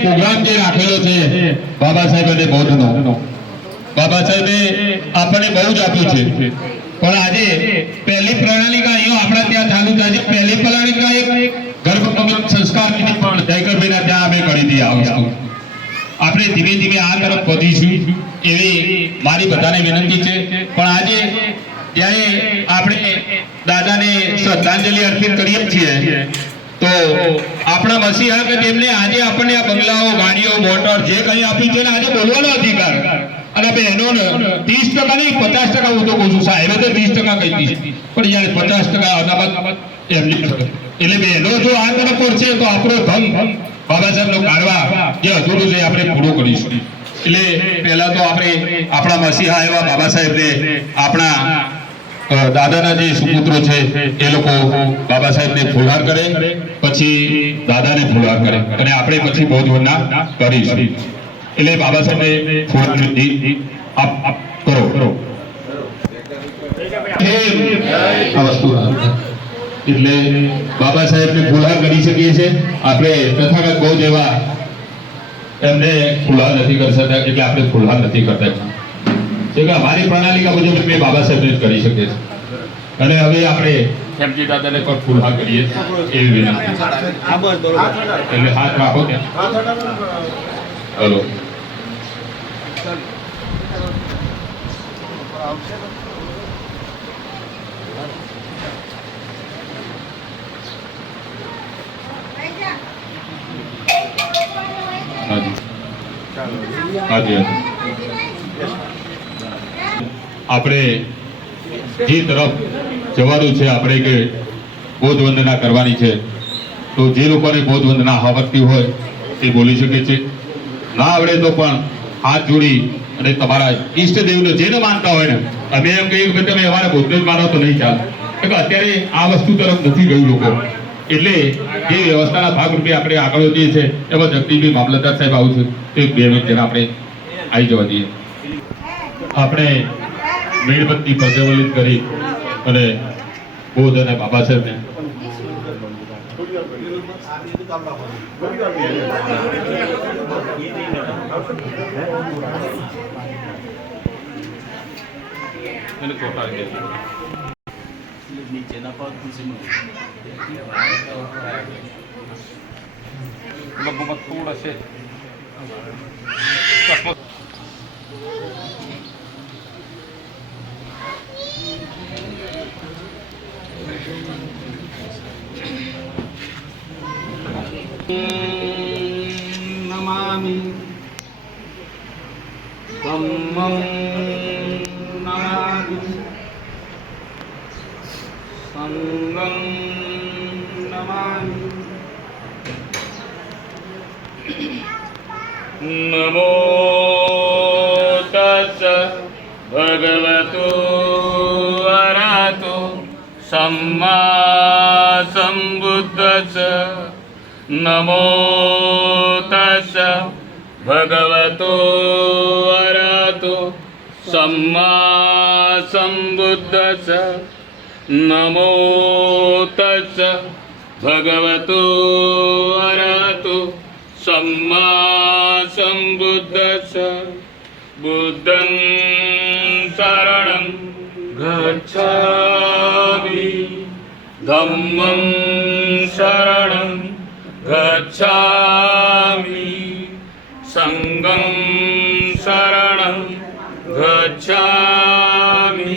Programme જે રાખેલો છે બાબા સાહેબ અને બૌદ્ધનો, બાબા સાહેબે આપણને બહુ જ આપ્યું છે, પણ આજે પહેલી પ્રણાલિકા અહીંયા આપણા ત્યાં ચાલુ થાય છે. પહેલી પ્રણાલિકા એક ગર્ભ સંસ્કાર પણ જયકરભાઈના ત્યાં અમે કરી દઈએ. આ વસ્તુ આપણે ધીમે ધીમે આ તરફ વધીશું એવી મારી બધાને વિનંતી છે. પણ આજે જ્યારે આપણે દાદાને શ્રદ્ધાંજલિ અર્પિત કરીએ છીએ તો આપણા મસીહા કે તેમને આજે આપણને આ બંગલાઓ, ગાડીઓ, મોટર જે કંઈ આપી છે ને આજે બોલવાનો અધિકાર. અને બહેનો 30% નહીં 50% હું તો કહું છું. સાહેબે તો 20% કહી દીધી, પણ જ્યારે 50% અનામત એમની એટલે બહેનો જો આ તરફ પડશે તો આપણો ધન બાબા સાહેબનો કાઢવા જે અધૂરું છે આપણે પૂરું કરીશું. એટલે પહેલા તો આપણે આપણા મસીહા એવા બાબા સાહેબને આપણા દાદાના જે સુપુત્રો છે એ લોકો બાબા સાહેબને ફુલહાર કરે, પછી દાદાને ફુલહાર કરે અને આપણે પછી બહુ વંદના કરીશું. એટલે બાબા સાહેબને ફુલહાર આપ કરો આ વસ્તુ. એટલે બાબા સાહેબને ફુલહાર કરી શકીએ છીએ આપણે. તથાગત બહુ એવા એમને ફુલહાર નથી કરી શકતા એટલે આપણે ફુલહાર નથી કરતા. અમારી પ્રણાલિકા મુજબ મેં બાબા સાહેબને જ કરી શકીએ છીએ. અને હવે આપણે એમજી દાદાને પણ ફુલહાર કરીએ એવી વિનંતી. એટલે હાથ રાખો ત્યાં. હલો આપણે જે તરફ જવાનું છે આપણે કે બોધ વંદના કરવાની છે, તો જે લોકોને બોધ વંદના આવડતી હોય તે બોલી શકે છે. ના આવડે તો પણ હાથ જોડી અને તમારા ઈષ્ટદેવને જેને માનતા હોય ને, અમે એમ કહીએ કે તમે અમારા બૌદ્ધ જ માનો તો નહીં ચાલે. અત્યારે આ વસ્તુ તરફ નથી ગયું લોકો. એટલે જે વ્યવસ્થાના ભાગરૂપે આપણે આગળ વધીએ છીએ એમાં જગદીશભાઈ મામલતદાર સાહેબ આવું છે તો 2 મિનિટ જેને આપણે આવી જવા દઈએ. આપણે મીણબત્તી પ્રજ્વલિત કરી અને બોધ અને બાબા સાહેબને નીચેના પગ ખુશી લગભગ થોડા છે. નમામિ ધમ્મં નમામિ સંઘં નમામિ. નમો તસ્સ ભગવતો અરહતો સમ્મા સંબુદ્ધસ્સ. નમો તસ્સ ભગવતો અરહતો સમ્મા સંબુદ્ધસ્સ. નમો તસ્સ ભગવતો અરહતો સમ્મા સંબુદ્ધસ્સ. બુદ્ધં શરણં ગચ્છામિ, ધમ્મં શરણં ગચ્છામિ, સંઘં શરણં ગચ્છામિ.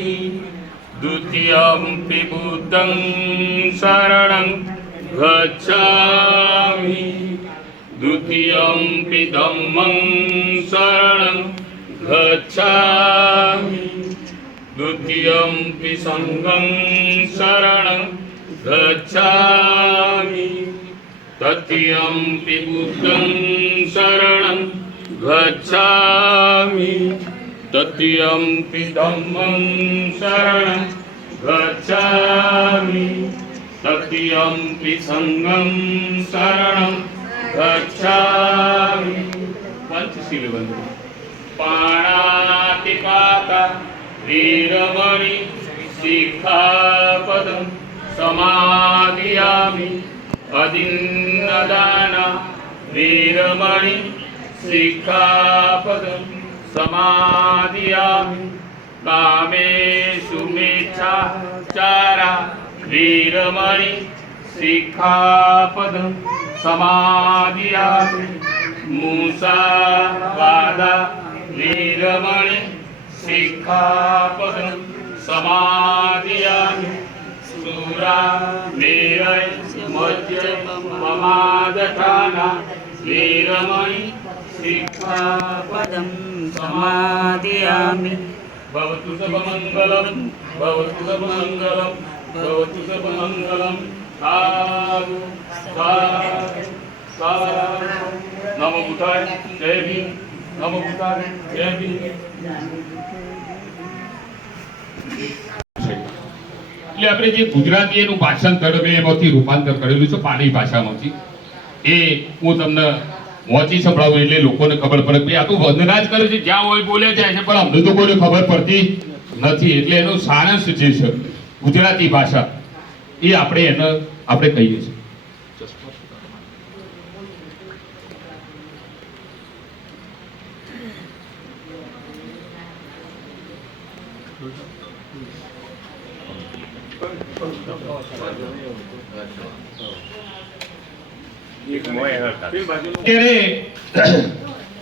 द्वितीयम्पि बुद्धं शरणं गच्छामि, द्वितीयम्पि धम्मं शरणं गच्छामि, द्वितीयम्पि संघं शरणं गच्छामि, तृतीयम्पि बुद्धं शरणं गच्छामि, तृतीयम्पि धम्मं शरणं गच्छामि, तृतीयम्पि संघं शरणं गच्छामि. पंचशील बंधु. पाणातिपाता वीरमणि शिखापदं समादियामि. अदिन्नदाना वीरमणि सिक्खापदं समादियामि कामेषु मिच्छाचारा वीरमणि सिक्खापदं समादियामि मूसावादा वीरमणि सिक्खापदं समादियामि सूरा मेरय मज्ज ममादठाना वीरमणि सिक्खापदं समादियामि भवतु सर्वमङ्गलं भवतु सर्वमङ्गलं भवतु सर्वमङ्गलं साधु साधु साधु नमो बुद्धाय जय भीम नमो बुद्धाय जय भीम એટલે આપણે જે ગુજરાતી એનું ભાષાંતર મેં એમાંથી રૂપાંતર કરેલું છે પાલી ભાષામાંથી એ હું તમને વાંચી સંભળાવું એટલે લોકોને ખબર પડે કે આ તો વંદના જ કરે છે જ્યાં હોય બોલે જાય છે પણ અમને તો કોઈને ખબર પડતી નથી એટલે એનો સારાંશ જે છે ગુજરાતી ભાષા એ આપણે કહીએ છીએ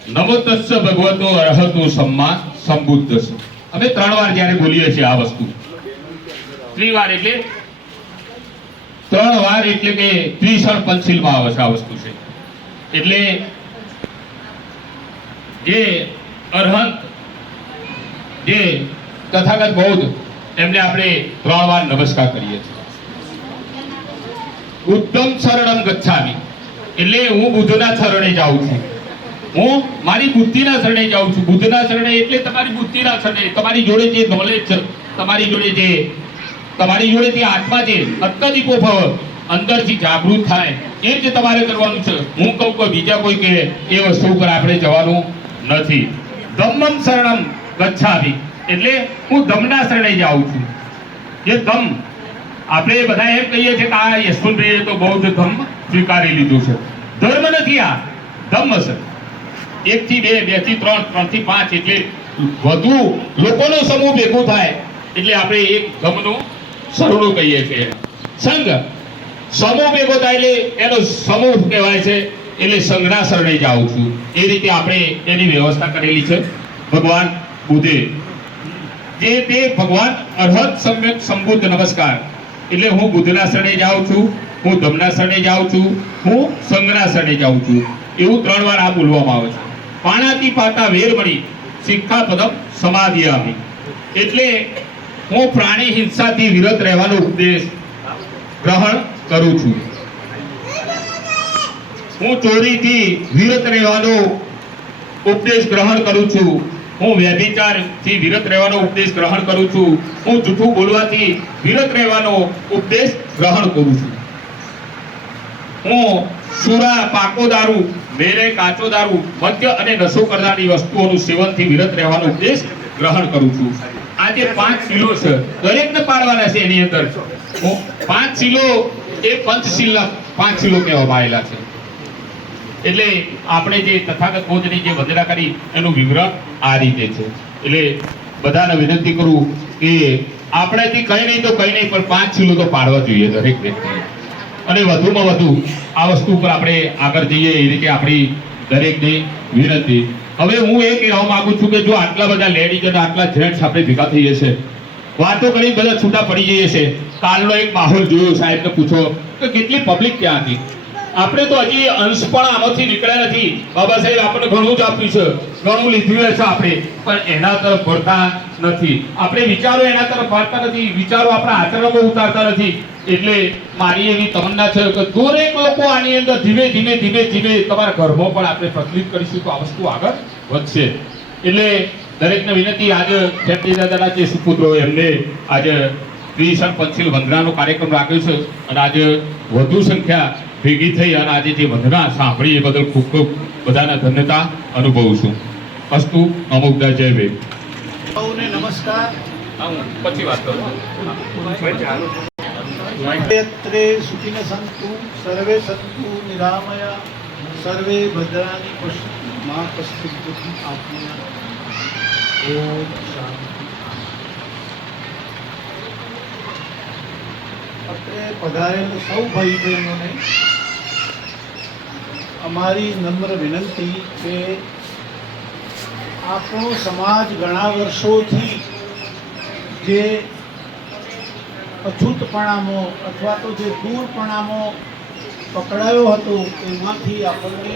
નમો તસ્સ ભગવતો અરહતો સમ્મા સંબુદ્ધસ્સ અમે 3 વાર જ્યારે બોલીએ છીએ આ વસ્તુ 3 વાર એટલે 3 વાર એટલે કે ત્રિશણ પંચશીલમાં આવે છે આ વસ્તુ છે એટલે જે અરહંત જે તથાગત બૌદ્ધ એમને આપણે 3 વાર નમસ્કાર કરીએ છીએ ઉત્તમ શરણમ ગચ્છામિ એટલે હું બુદ્ધના શરણે જાઉં છું હું મારી બુદ્ધિના શરણે જાઉં છું બુદ્ધના શરણે એટલે તમારી બુદ્ધિના શરણે તમારી જોડે જે નોલેજ છે તમારી જોડે જે આત્મા છે અત્યધિકો ભવ અંદરથી જાગૃત થાય એ જ તમારે કરવાનું છે હું કહું કે બીજા કોઈ કે એ વસ્તુ ઉપર આપણે જવાનું નથી ધમ્મમ શરણમ ગચ્છામિ એટલે હું ધમ્મના શરણે જાઉં છું એ ધમ્મ આપણે બધા એમ કહીએ છીએ કે આ યશવંતભાઈએ તો બૌદ્ધ ધર્મ સ્વીકારી લીધું છે ધર્મ નથી આ ધમ્મ છે 1 થી 2 2 થી 3 3 થી 5 એટલે વધુ લોકોનો સમૂહ ભેગો થાય એટલે આપણે એક ધર્મનું સરણું કહીએ છીએ સંઘ સમૂહ ભેગો થાય એટલે એનો સમૂહ કહેવાય છે એટલે સંઘના શરણે જાઉં છું એ રીતે આપણે એની વ્યવસ્થા કરેલી છે ભગવાન બુદ્ધે જે તે ભગવાન અરહત સમ્યક સંબુદ્ધ નમસ્કાર એટલે હું બુદ્ધના શરણે જાઉં છું હું ધમ્મના શરણે જાઉં છું હું સંઘના શરણે જાઉં છું એવું 3 વાર આ બોલવામાં આવે છે પાણાતી પાટા વેરમણી સિક્ખાપદમ સમાધિયામિ એટલે હું પ્રાણી હિંસાથી વિરત રહેવાનો ઉપદેશ ગ્રહણ કરું છું હું ચોરીથી વિરત રહેવાનો ઉપદેશ ગ્રહણ કરું છું હું વ્યભિચારથી વિરત રહેવાનો ઉપદેશ ગ્રહણ કરું છું હું જૂઠું બોલવાથી વિરત રહેવાનો ઉપદેશ ગ્રહણ કરું છું હું સુરા પાકો દારૂ મેરે કાચો દારૂ મદ્ય અને નશો કરનારી વસ્તુઓનું સેવનથી વિરત રહેવાનો ઉપદેશ ગ્રહણ કરું છું આ જે 5 શીલો છે દરેકને પાળવાના છે એની અંદર 5 શીલો એ પંચશીલના 5 શીલો કહેવામાં આવેલા છે એટલે આપણે જે તથાગત બૌદ્ધની જે વંદના કરી એનું વિવરણ આ રીતે છે એટલે બધાને વિનંતી કરું કે આપણેથી કંઈ નહીં તો કંઈ નહીં પણ 5 શીલો તો પાડવા જોઈએ દરેક વ્યક્તિએ અને વધુમાં વધુ આ વસ્તુ ઉપર આપણે આગળ જઈએ એ રીતે આપણી દરેકની વિનંતી હવે હું એ કહેવા માંગુ છું કે જો આટલા બધા લેડીઝ અને આટલા જેન્ટ્સ આપણે ભેગા થઈએ છે વાતો કરી બધા છૂટા પડી જઈએ છે કાલનો એક માહોલ જોયો સાહેબને પૂછો કે કેટલી પબ્લિક ત્યાં હતી આપણે તો હજી અંશ પણ આમાંથી નીકળ્યા નથી બાબા સાહેબ આપણને ઘણું જ આપ્યું છે ઘણું લીધું છે આપણે પણ એના તરફ વળતા નથી આપણે વિચારો એના તરફ વાળતા નથી વિચારો આપણા આચરણમાં ઉતારતા નથી એટલે મારી એવી તમન્ના છે કે દરેક લોકો આની અંદર ધીમે ધીમે તમારા ઘરમાં પણ આપણે પ્રચલિત કરીશું તો આ વસ્તુ આગળ વધશે એટલે દરેકને વિનંતી આજે ખેતી દાદાના જે સુપુત્રો એમને આજે ત્રિશણ પંચશીલ વંદનાનો કાર્યક્રમ રાખ્યો છે અને આજે વધુ સંખ્યા ભેગી થઈ અને આજે જે વંદના સાંભળી એ બદલ ખૂબ ખૂબ બધાના ધન્યતા અનુભવું છું અસ્તુ અમુકદા જય વે નમસ્કાર પછી વાત કરું યત્રે સુખિન સંતુ સર્વે સંતુ નિરામયા સર્વે ભદ્રાની મા પશ્ચિમ આજ્ઞા. ઓમ શાંતિ. અત્રે પધારેલ સૌ ભાઈ બહેનોને અમારી નમ્ર વિનંતી કે આપણો સમાજ ઘણા વર્ષોથી જે અછૂતપણામાં અથવા તો જે દૂરપણામાં પકડાયો હતો એમાંથી આપણને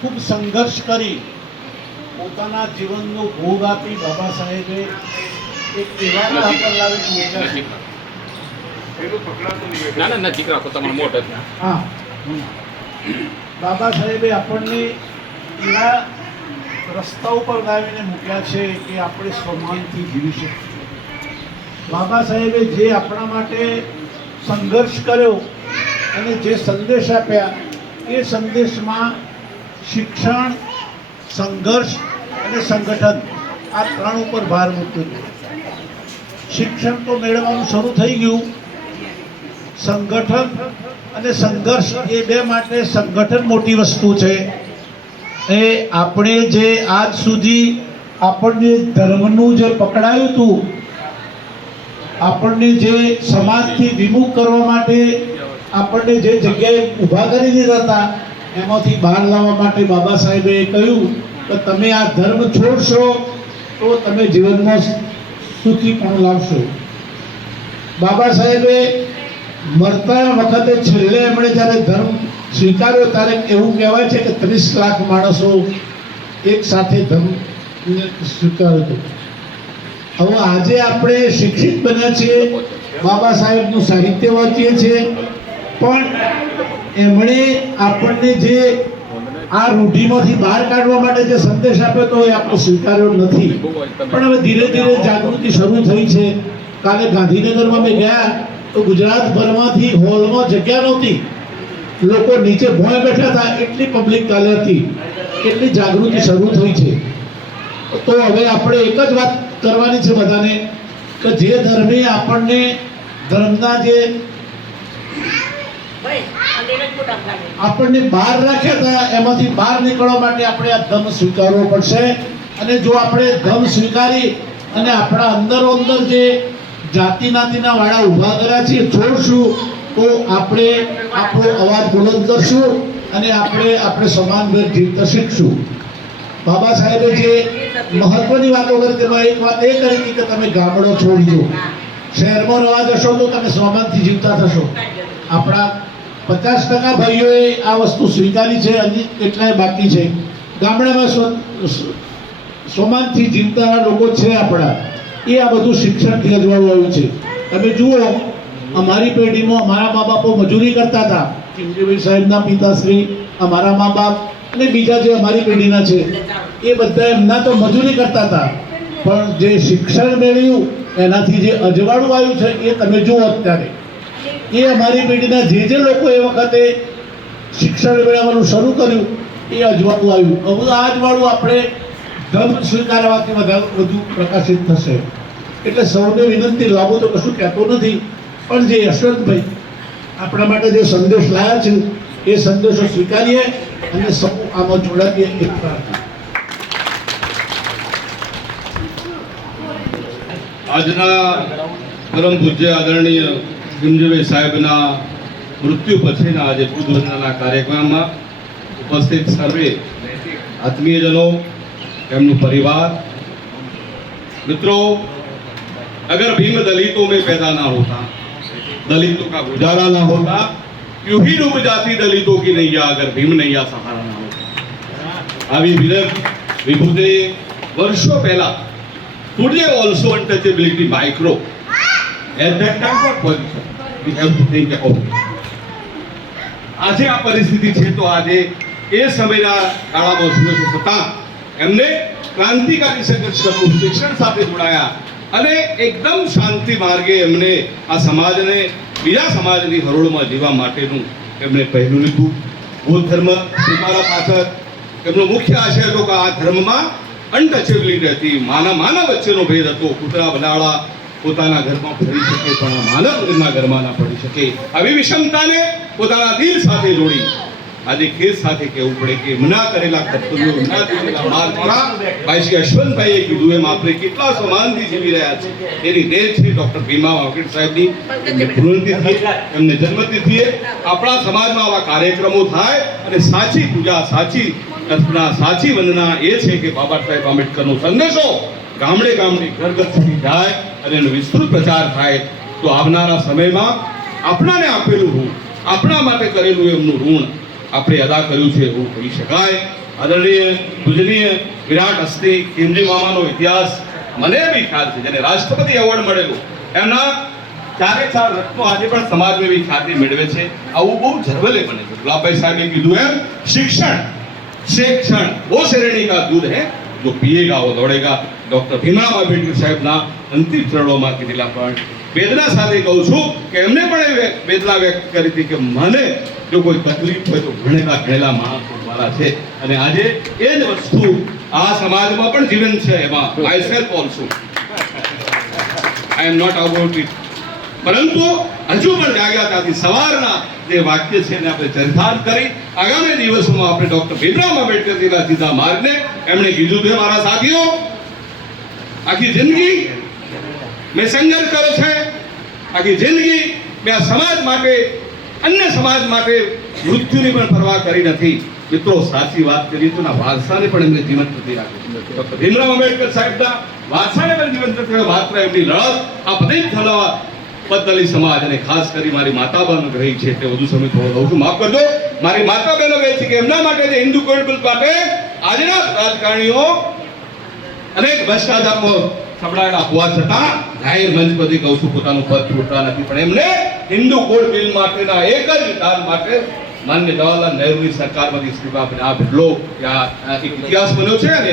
ખૂબ સંઘર્ષ કરી પોતાના જીવનનો ભોગ આપી બાબા સાહેબે એક એવા રાહ પર લાવી મૂક્યા છે. ના નજીક રાખો તમારો મોટો જ. હા, બાબા સાહેબે આપણને એવા રસ્તા ઉપર લાવીને મૂક્યા છે કે આપણે સ્વમાનથી જીવી શકીએ. બાબા સાહેબે જે આપણા માટે સંઘર્ષ કર્યો અને જે સંદેશ આપ્યા એ સંદેશમાં શિક્ષણ, સંઘર્ષ અને સંગઠન આ ત્રણ ઉપર ભાર મૂક્યો હતો. શિક્ષણ તો મેળવવાનું શરૂ થઈ ગયું. સંગઠન અને સંઘર્ષ એ બે માટે સંગઠન મોટી વસ્તુ છે. એ આપણે જે આજ સુધી આપણને ધર્મનું જે પકડાયું હતું, આપણને જે સમાજથી વિમુખ કરવા માટે આપણને જે જગ્યાએ ઊભા કરી દીધા હતા એમાંથી બહાર લાવવા માટે બાબા સાહેબે કહ્યું કે તમે આ ધર્મ છોડશો તો તમે જીવનમાં સુખીપણું લાવશો. બાબા સાહેબે મરતા વખતે છેલ્લે એમણે જ્યારે ધર્મ સ્વીકાર્યો ત્યારે એવું કહેવાય છે કે 30 લાખ માણસો એક સાથે ધર્મ સ્વીકાર્યો હતો. હવે આજે આપણે શિક્ષિત બન્યા છીએ, બાબા સાહેબનું સાહિત્ય વાંચીએ છીએ, પણ એમણે આપણને જે આ રૂઢિમાંથી બહાર કાઢવા માટે જે સંદેશ આપ્યો તો એ આપણે સ્વીકાર્યો નથી. પણ હવે ધીરે ધીરે જાગૃતિ શરૂ થઈ છે. કાલે ગાંધીનગરમાં મેં ગયા તો ગુજરાતભરમાંથી હોલમાં જગ્યા નહોતી, લોકો નીચે ભોંય બેઠા હતા, એટલી પબ્લિક કાલે હતી. એટલી જાગૃતિ શરૂ થઈ છે. તો હવે આપણે એક જ વાત કરવાની છે બધાને કે જે ધર્મે આપણને ધર્મના જે આપણને બહાર રાખ્યા હતા એમાંથી બહાર નીકળવા માટે આપણે આ ધર્મ સ્વીકારવો પડશે. અને જો આપણે ધર્મ સ્વીકારી અને આપણા અંદરો અંદર જે જાતિ નાતિના વાળા ઊભા કર્યા છે છોડશું તો આપણે આપણો અવાજ બુલંદ કરશું અને આપણે સમાનભેર જીવતા શીખશું. બાબા સાહેબે જે મહત્વની વાતો કરી તેમાં એક વાત એ કરી હતી કે તમે ગામડો છોડજો, શહેરમાં રહેવા જશો તો તમે સ્વમાનથી જીવતા થશો. આપણા 50% ભાઈઓએ આ વસ્તુ સ્વીકારી છે, હજી કેટલાય બાકી છે. ગામડામાં સ્વમાનથી જીવતા લોકો છે આપણા, એ આ બધું શિક્ષણથી અજવાળું આવ્યું છે. તમે જુઓ, અમારી પેઢીમાં અમારા મા બાપો મજૂરી કરતા હતા. ચિમજીભાઈ સાહેબના પિતાશ્રી, અમારા મા બાપ અને બીજા જે અમારી પેઢીના છે એ બધા એમના તો મજૂરી કરતા હતા, પણ જે શિક્ષણ મેળવ્યું એનાથી જે અજવાળું આવ્યું છે એ તમે જુઓ અત્યારે. એ અમારી પેઢીના જે લોકો એ વખતે શિક્ષણ મેળવવાનું શરૂ કર્યું એ અજવાળું આવ્યું. હવે આ અજવાળું આપણે ધર્મ સ્વીકારવાથી વધુ પ્રકાશિત થશે. એટલે સૌને વિનંતી, લાગુ તો કશું કહેતો નથી, પણ જે યશવંતભાઈ આપણા માટે જે સંદેશ લાવ્યા છે એ સંદેશો સ્વીકારીએ અને સૌ આમાં જોડાઈએ. એક પ્રાર્થના. આજના પરમ પૂજ્ય આદરણીય ભીમજીભાઈ સાહેબના મૃત્યુ પછીના આજે પૂજવંદના કાર્યક્રમમાં ઉપસ્થિત સર્વે આત્મીયજનો, એમનું પરિવાર, मित्रों, अगर भीम दलितों में पैदा ना होता, दलितों का गुजारा ना होता, यूं ही डूब जाती दलितों की नैया अगर भीम नैया सहारा ना होता. આવી વિભૂતિ વર્ષો પહેલા today also untouchability micro at that time what position we have to think of it. આજે આ પરિસ્થિતિ છે તો આજે એ સમયના કાળામાં સુરેશ હતા એમને ક્રાંતિકારી સંઘર્ષ કરવું, શિક્ષણ સાથે જોડાયા અને એકદમ શાંતિ માર્ગે એમને આ સમાજને બીજા સમાજની હરોળમાં જીવવા માટેનું એમણે પહેલું લીધું. બૌદ્ધ ધર્મ સ્વીકારવા પાછળ એમનો મુખ્ય આશય હતો કે આ ધર્મમાં અનટચેબિલિટી હતી, માનવ વચ્ચેનો ભેદ હતો. કૂતરા બનાવડા પોતાના ઘરમાં ફરી શકે પણ માનવ એમના ઘરમાં ના ફરી શકે. આવી વિષમતાને પોતાના દિલ સાથે જોડી આજે ખેદ સાથે કહેવું પડે કે એમના કરેલા કર્તવ્યો, એમના કરેલા માર્ગ પર ભાઈ શ્રી અશ્વંતભાઈએ કીધું એમ આપણે કેટલા સન્માનથી જીવી રહ્યા છે. એની દેન છે ડોક્ટર ભીમા વાંકડ સાહેબની. એમની પૂર્ણતિથિએ, એમને જન્મતિથિએ આપણા સમાજમાં આવા કાર્યક્રમો થાય અને સાચી પૂજા, સાચી અર્ચના, સાચી વંદના એ છે કે બાબા સાહેબ આંબેડકરનો સંદેશો ગામડે ગામડે ઘર ઘર સુધી જાય અને એનો વિસ્તૃત પ્રચાર થાય. તો આવનારા સમયમાં આપણાને આપેલું ઋણ, આપણા માટે કરેલું એમનું ઋણ આપણે અદા કર્યું છે એવું કહી શકાય. આદરણીય પૂજનીય વિરાટ હસ્તી ખીમજી મામાનો ઇતિહાસ મને બી ખ્યાલ છે. જેને રાષ્ટ્રપતિ એવોર્ડ મળેલો, એમના 4 રત્નો આજે પણ સમાજમાં એવી ખ્યાતિ મેળવે છે. આવું બહુ જરવલે બને છે. ગુલાબભાઈ સાહેબે કીધું એમ શિક્ષણ वो श्रेणी का दूध है जो पिएगा वो दौड़ेगा. ડોક્ટર ભીમરાવ આંબેડકર સાહેબના અંતિમ ચરણોમાં કીધેલા પણ વેદના સાથે કહું છું કે એમને પણ એ વેદના વ્યક્ત કરી હતી કે મને જો કોઈ તકલીફ હોય તો ઘણેલા માણસો મારા છે. અને આજે એ જ વસ્તુ આ સમાજમાં પણ જીવન છે. એમાં I self also I am not about it. પરંતુ હજુ પણ જાગ્યા ત્યાંથી સવારના જે વાક્ય છે એને આપણે ચરિતાર્થ કરી આગામી દિવસોમાં આપણે ડોક્ટર ભીમરાવ આંબેડકરના સીધા માર્ગને એમણે કીધું છે મારા સાથીઓ આખી જિંદગી મેં સંઘર્ષ કર્યો છે. આખી જિંદગી મેં આ સમાજ માટે, અન્ય સમાજ માટે મૃત્યુની પણ પરવા કરી નથી. મિત્રો સાચી વાત કરીએ તો ના વારસાને પણ એમને જીવંત નથી રાખ્યું. ડોક્ટર ભીમરાવ આંબેડકર સાહેબના વારસાને પણ જીવંત નથી રાખ્યો. માત્ર એમની લડત આ બધી જ થનાવા પદ્ધતિ સમાજ અને ખાસ કરી મારી માતા બહેનો રહી છે એટલે વધુ સમય થોડો લઉં છું, માફ કરજો. મારી માતા બહેનો કહે છે કે એમના માટે જે હિન્દુ કોડ બિલ માટે આજના રાજકારણીઓ અનેક ભ્રષ્ટાચારમાં સંભળાયેલા હોવા છતાં જાહેર મંચ પરથી કહું છું પોતાનું પદ છોડતા નથી. પણ એમને હિન્દુ કોડ બિલ માટેના એક જ વિધાન માટે માન્ય જવાહરલાલ નહેરુની સરકારમાંથી ઇસ્તીફા આપીને આ બદલો એક ઇતિહાસ બન્યો છે. અને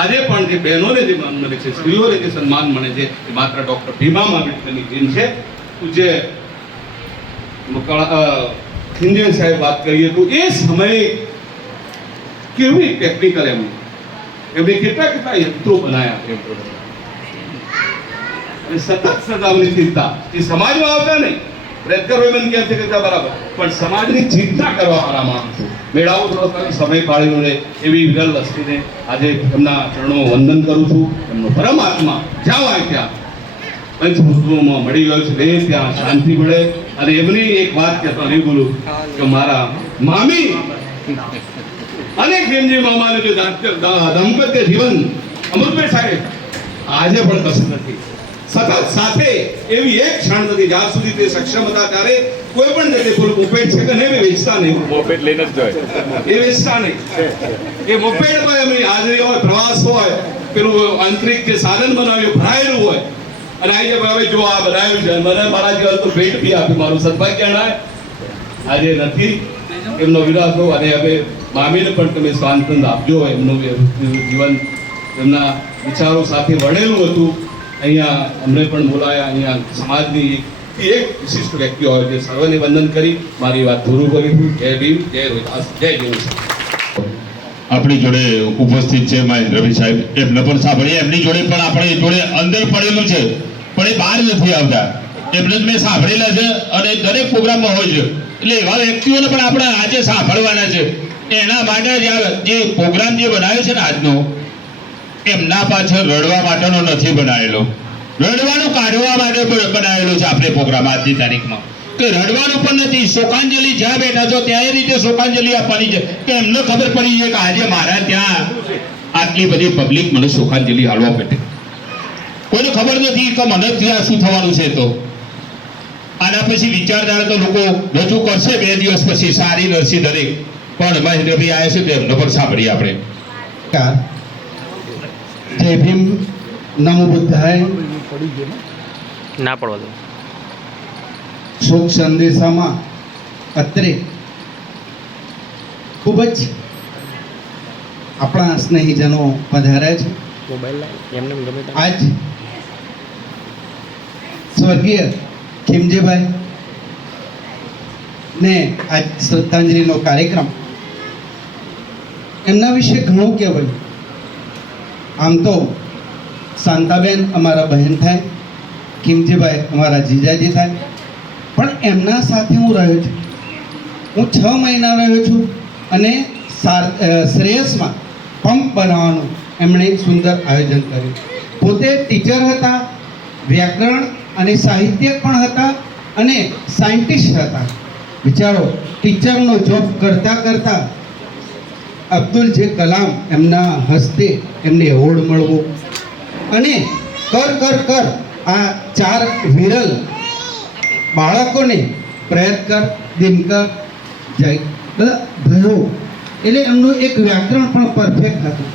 આજે પણ જે બહેનોને જે માન મળે છે, સ્ત્રીઓને જે સન્માન મળે છે એ માત્ર ડોક્ટર ભીમરાવ આંબેડકરની દેન છે. જે ખીમજી સાહેબ વાત કરીએ તો એ સમયે કેવી ટેકનિકલ એમને કેટલા યંત્રો બનાયા અને સતત સદાવની ચિંતા એ સમાજમાં આવતા નહીં. રેડકર હોય મને કહે છે કે બરાબર, પણ સમાજની ચિંતા કરવા વાળા માણસો મેળાવો થોડો સમય પાડેલો રહે એવી વિરલ હસ્તીને આજે એમના ચરણો વંદન કરું છું. એમનો પરમાત્મા જ્યાં હોય ત્યાં પંચભૂતોમાં મળી ગયો છે ત્યાં શાંતિ મળે. અને એમની એક વાત કહેતો નહીં બોલું કે મારા મામી અને ખીમજી મામાનું જે દાંપત્ય જીવન અમૃતભાઈ સાહેબ આજે પણ કશું નથી. સતત સાથે એવી એક ક્ષણ નથી જ્યાં સુધી તે સક્ષમ હતા ત્યારે કોઈ પણ જગ્યાએ પેલું મોપેડ છે કે નહીં વેચતા નહીં. મોપેડ લઈને જ જાય એ વેચતા નહીં. એ મોપેડમાં એમની હાજરી હોય, પ્રવાસ હોય, પેલું આંતરિક જે સાધન બનાવ્યું ભરાયેલું હોય અને આજે હવે જો આ બનાવ્યું છે મને મારા જેવા તો ભેટ બી આપી મારું સદભાગ્ય જણાય. આજે નથી એમનો વિલાસો. અને હવે મામીને પણ તમે સાંત્વન આપજો. એમનું જીવન એમના વિચારો સાથે વળેલું હતું. અહીંયા અમને પણ બોલાયા. અહીંયા સમાજની એક વિશિષ્ટ વ્યક્તિ હોય તે સર્વને વંદન કરી મારી વાત પૂરું કરી છું. જય ભીમ, જય રોહિદાસ, જય જીવન. આપણી જોડે ઉપસ્થિત છે મહેન્દ્રભાઈ સાહેબ, એમને પણ સાંભળીએ. એમની જોડે પણ આપણી જોડે અંદર પડેલું છે પણ એ બહાર નથી આવતા. એમને જ મેં સાંભળેલા છે અને દરેક પ્રોગ્રામમાં હોય છે. એટલે એવા વ્યક્તિઓને પણ આપણે આજે સાંભળવાના છે. એના માટે જે પ્રોગ્રામ જે બનાવ્યો છે ને આજનો, એમના પાછળ રડવા માટેનો નથી બનાવેલો, રડવાનું કાઢવા માટે બનાવેલો છે આપણે પ્રોગ્રામ આજની તારીખમાં. કે રડવાનું પણ નથી, શોકાંજલિ જ્યાં બેઠા છો ત્યાં એ રીતે શોકાંજલિ આપવાની છે કે એમને ખબર પડી છે કે આજે મારા ત્યાં આટલી બધી પબ્લિક મને શોકાંજલિ હાલવા પડે. કોઈને ખબર નથી કે મને ત્યાં શું થવાનું છે. તો આના પછી વિચારધારા તો લોકો રજૂ કરશે 2 દિવસ પછી સારી નરસી દરેક. પણ મહેન્દ્રભાઈ આવ્યા છે તો એમને પણ સાંભળીએ આપણે. જય ભીમ, નમો બુદ્ધાય. ના પડવા દો. શોક સંદેશામાં અત્રે ખૂબ જ આપણા સ્નેહીજનો પધાર્યા છે. મોબાઈલ એમને ગમે તે આજ સ્વર્ગીય ખીમજીભાઈ ને આજ શ્રદ્ધાંજલિનો કાર્યક્રમ. એમના વિશે ઘણું કહેવાય. આમ તો શાંતાબેન અમારા બહેન થાય, ખીમજીભાઈ અમારા જીજાજી થાય, પણ એમના સાથે હું રહ્યો છું. હું 6 મહિના રહ્યો છું અને શ્રેયસમાં પંપ બનાવવાનું એમણે એક સુંદર આયોજન કર્યું. પોતે ટીચર હતા, વ્યાકરણ અને સાહિત્ય પણ હતા અને સાયન્ટિસ્ટ હતા. વિચારો, ટીચરનો જોબ કરતાં કરતાં અબ્દુલ જે કલામ એમના હસ્તે એમને એવોર્ડ મળવો અને કર આ 4 વિરલ બાળકોને પ્રયત્કર, દિનકર, જય બધા ભયો એટલે એમનું એક વ્યાકરણ પણ પરફેક્ટ હતું.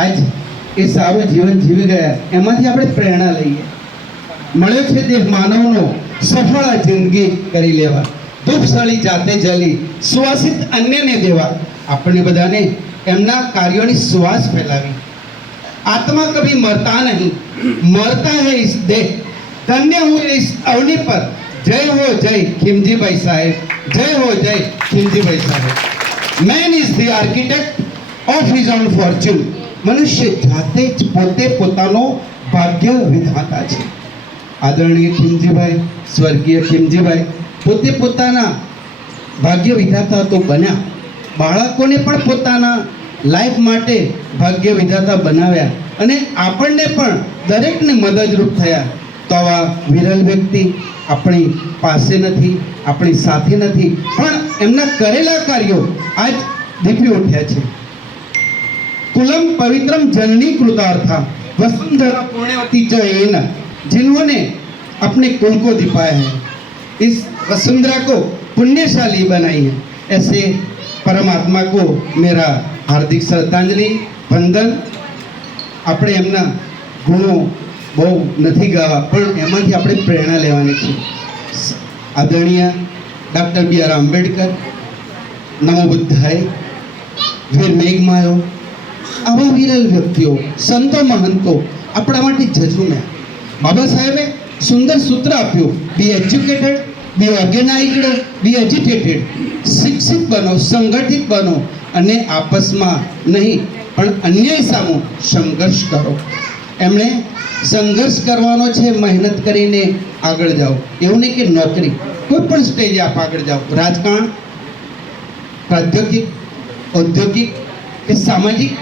આજ એ સારું જીવન જીવી ગયા. એમાંથી આપણે પ્રેરણા લઈએ. મળ્યો છે દેહ માનવનો સફળ આ જિંદગી કરી લેવા, દુઃખશાળી જાતે જલી સુવાસિત અન્યને દેવા. આપણે બધાને એમના કાર્યોની સુવાસ ફેલાવી. आत्मा कभी मरता नहीं, मरता है इस देह. धन्य हूँ इस अवनी पर. जय हो जय खिमजीभाई साहेब, जय हो जय खिमजीभाई साहेब. Man is the architect of his own fortune. મનુષ્ય જાતે જ પોતે પોતાનો ભાગ્ય વિધાતા છે. આદરણીય ખિમજીભાઈ, સ્વર્ગીય ખિમજીભાઈ પોતે પોતાના ભાગ્ય વિધાતા તો બન્યા, બાળકોને પણ પોતાના લાઈફ માટે ભાગ્ય વિધાતા બનાવ્યા અને આપણને પણ દરેકને મદદરૂપ થયા. તો આવા વિરલ વ્યક્તિ આપણી પાસે નથી, આપણી સાથે નથી, પણ એમના કરેલા કાર્યો આજ દીપી ઉઠ્યા છે. कुलम पवित्रम जननी कृतार्था वसुंधरा पुण्यवती च येन, जिन्होंने अपने कुल को दिपाया है, इस वसुंधरा को पुण्यशाली बनाई है. ऐसे परमात्मा को मेरा हार्दिक श्रद्धांजलि, वंदन. આપણે એમના ગુણો બહુ નથી ગાવા, પણ એમાંથી આપણે પ્રેરણા લેવાની છે. આદરણીય ડૉક્ટર બી આર આંબેડકર, નમો બુદ્ધાય, વીર મેઘમાયો, આવા વિરલ વ્યક્તિઓ, સંતો મહંતો આપણા માટે ઝઝુમ્યા. બાબા સાહેબે સુંદર સૂત્ર આપ્યું, બી એજ્યુકેટેડ, બી ઓર્ગેનાઇઝડ, બી એજ્યુકેટેડ. શિક્ષિત બનો, સંગઠિત બનો અને આપસમાં નહીં પણ અન્યાય સામો સંઘર્ષ કરો. એમણે સંઘર્ષ કરવાનો છે, મહેનત કરીને આગળ જાઓ. એવું નહીં કે નોકરી, કોઈ પણ સ્ટેજે આપ આગળ જાઓ, રાજકારણ, પ્રાદ્યોગિક, ઔદ્યોગિક કે સામાજિક,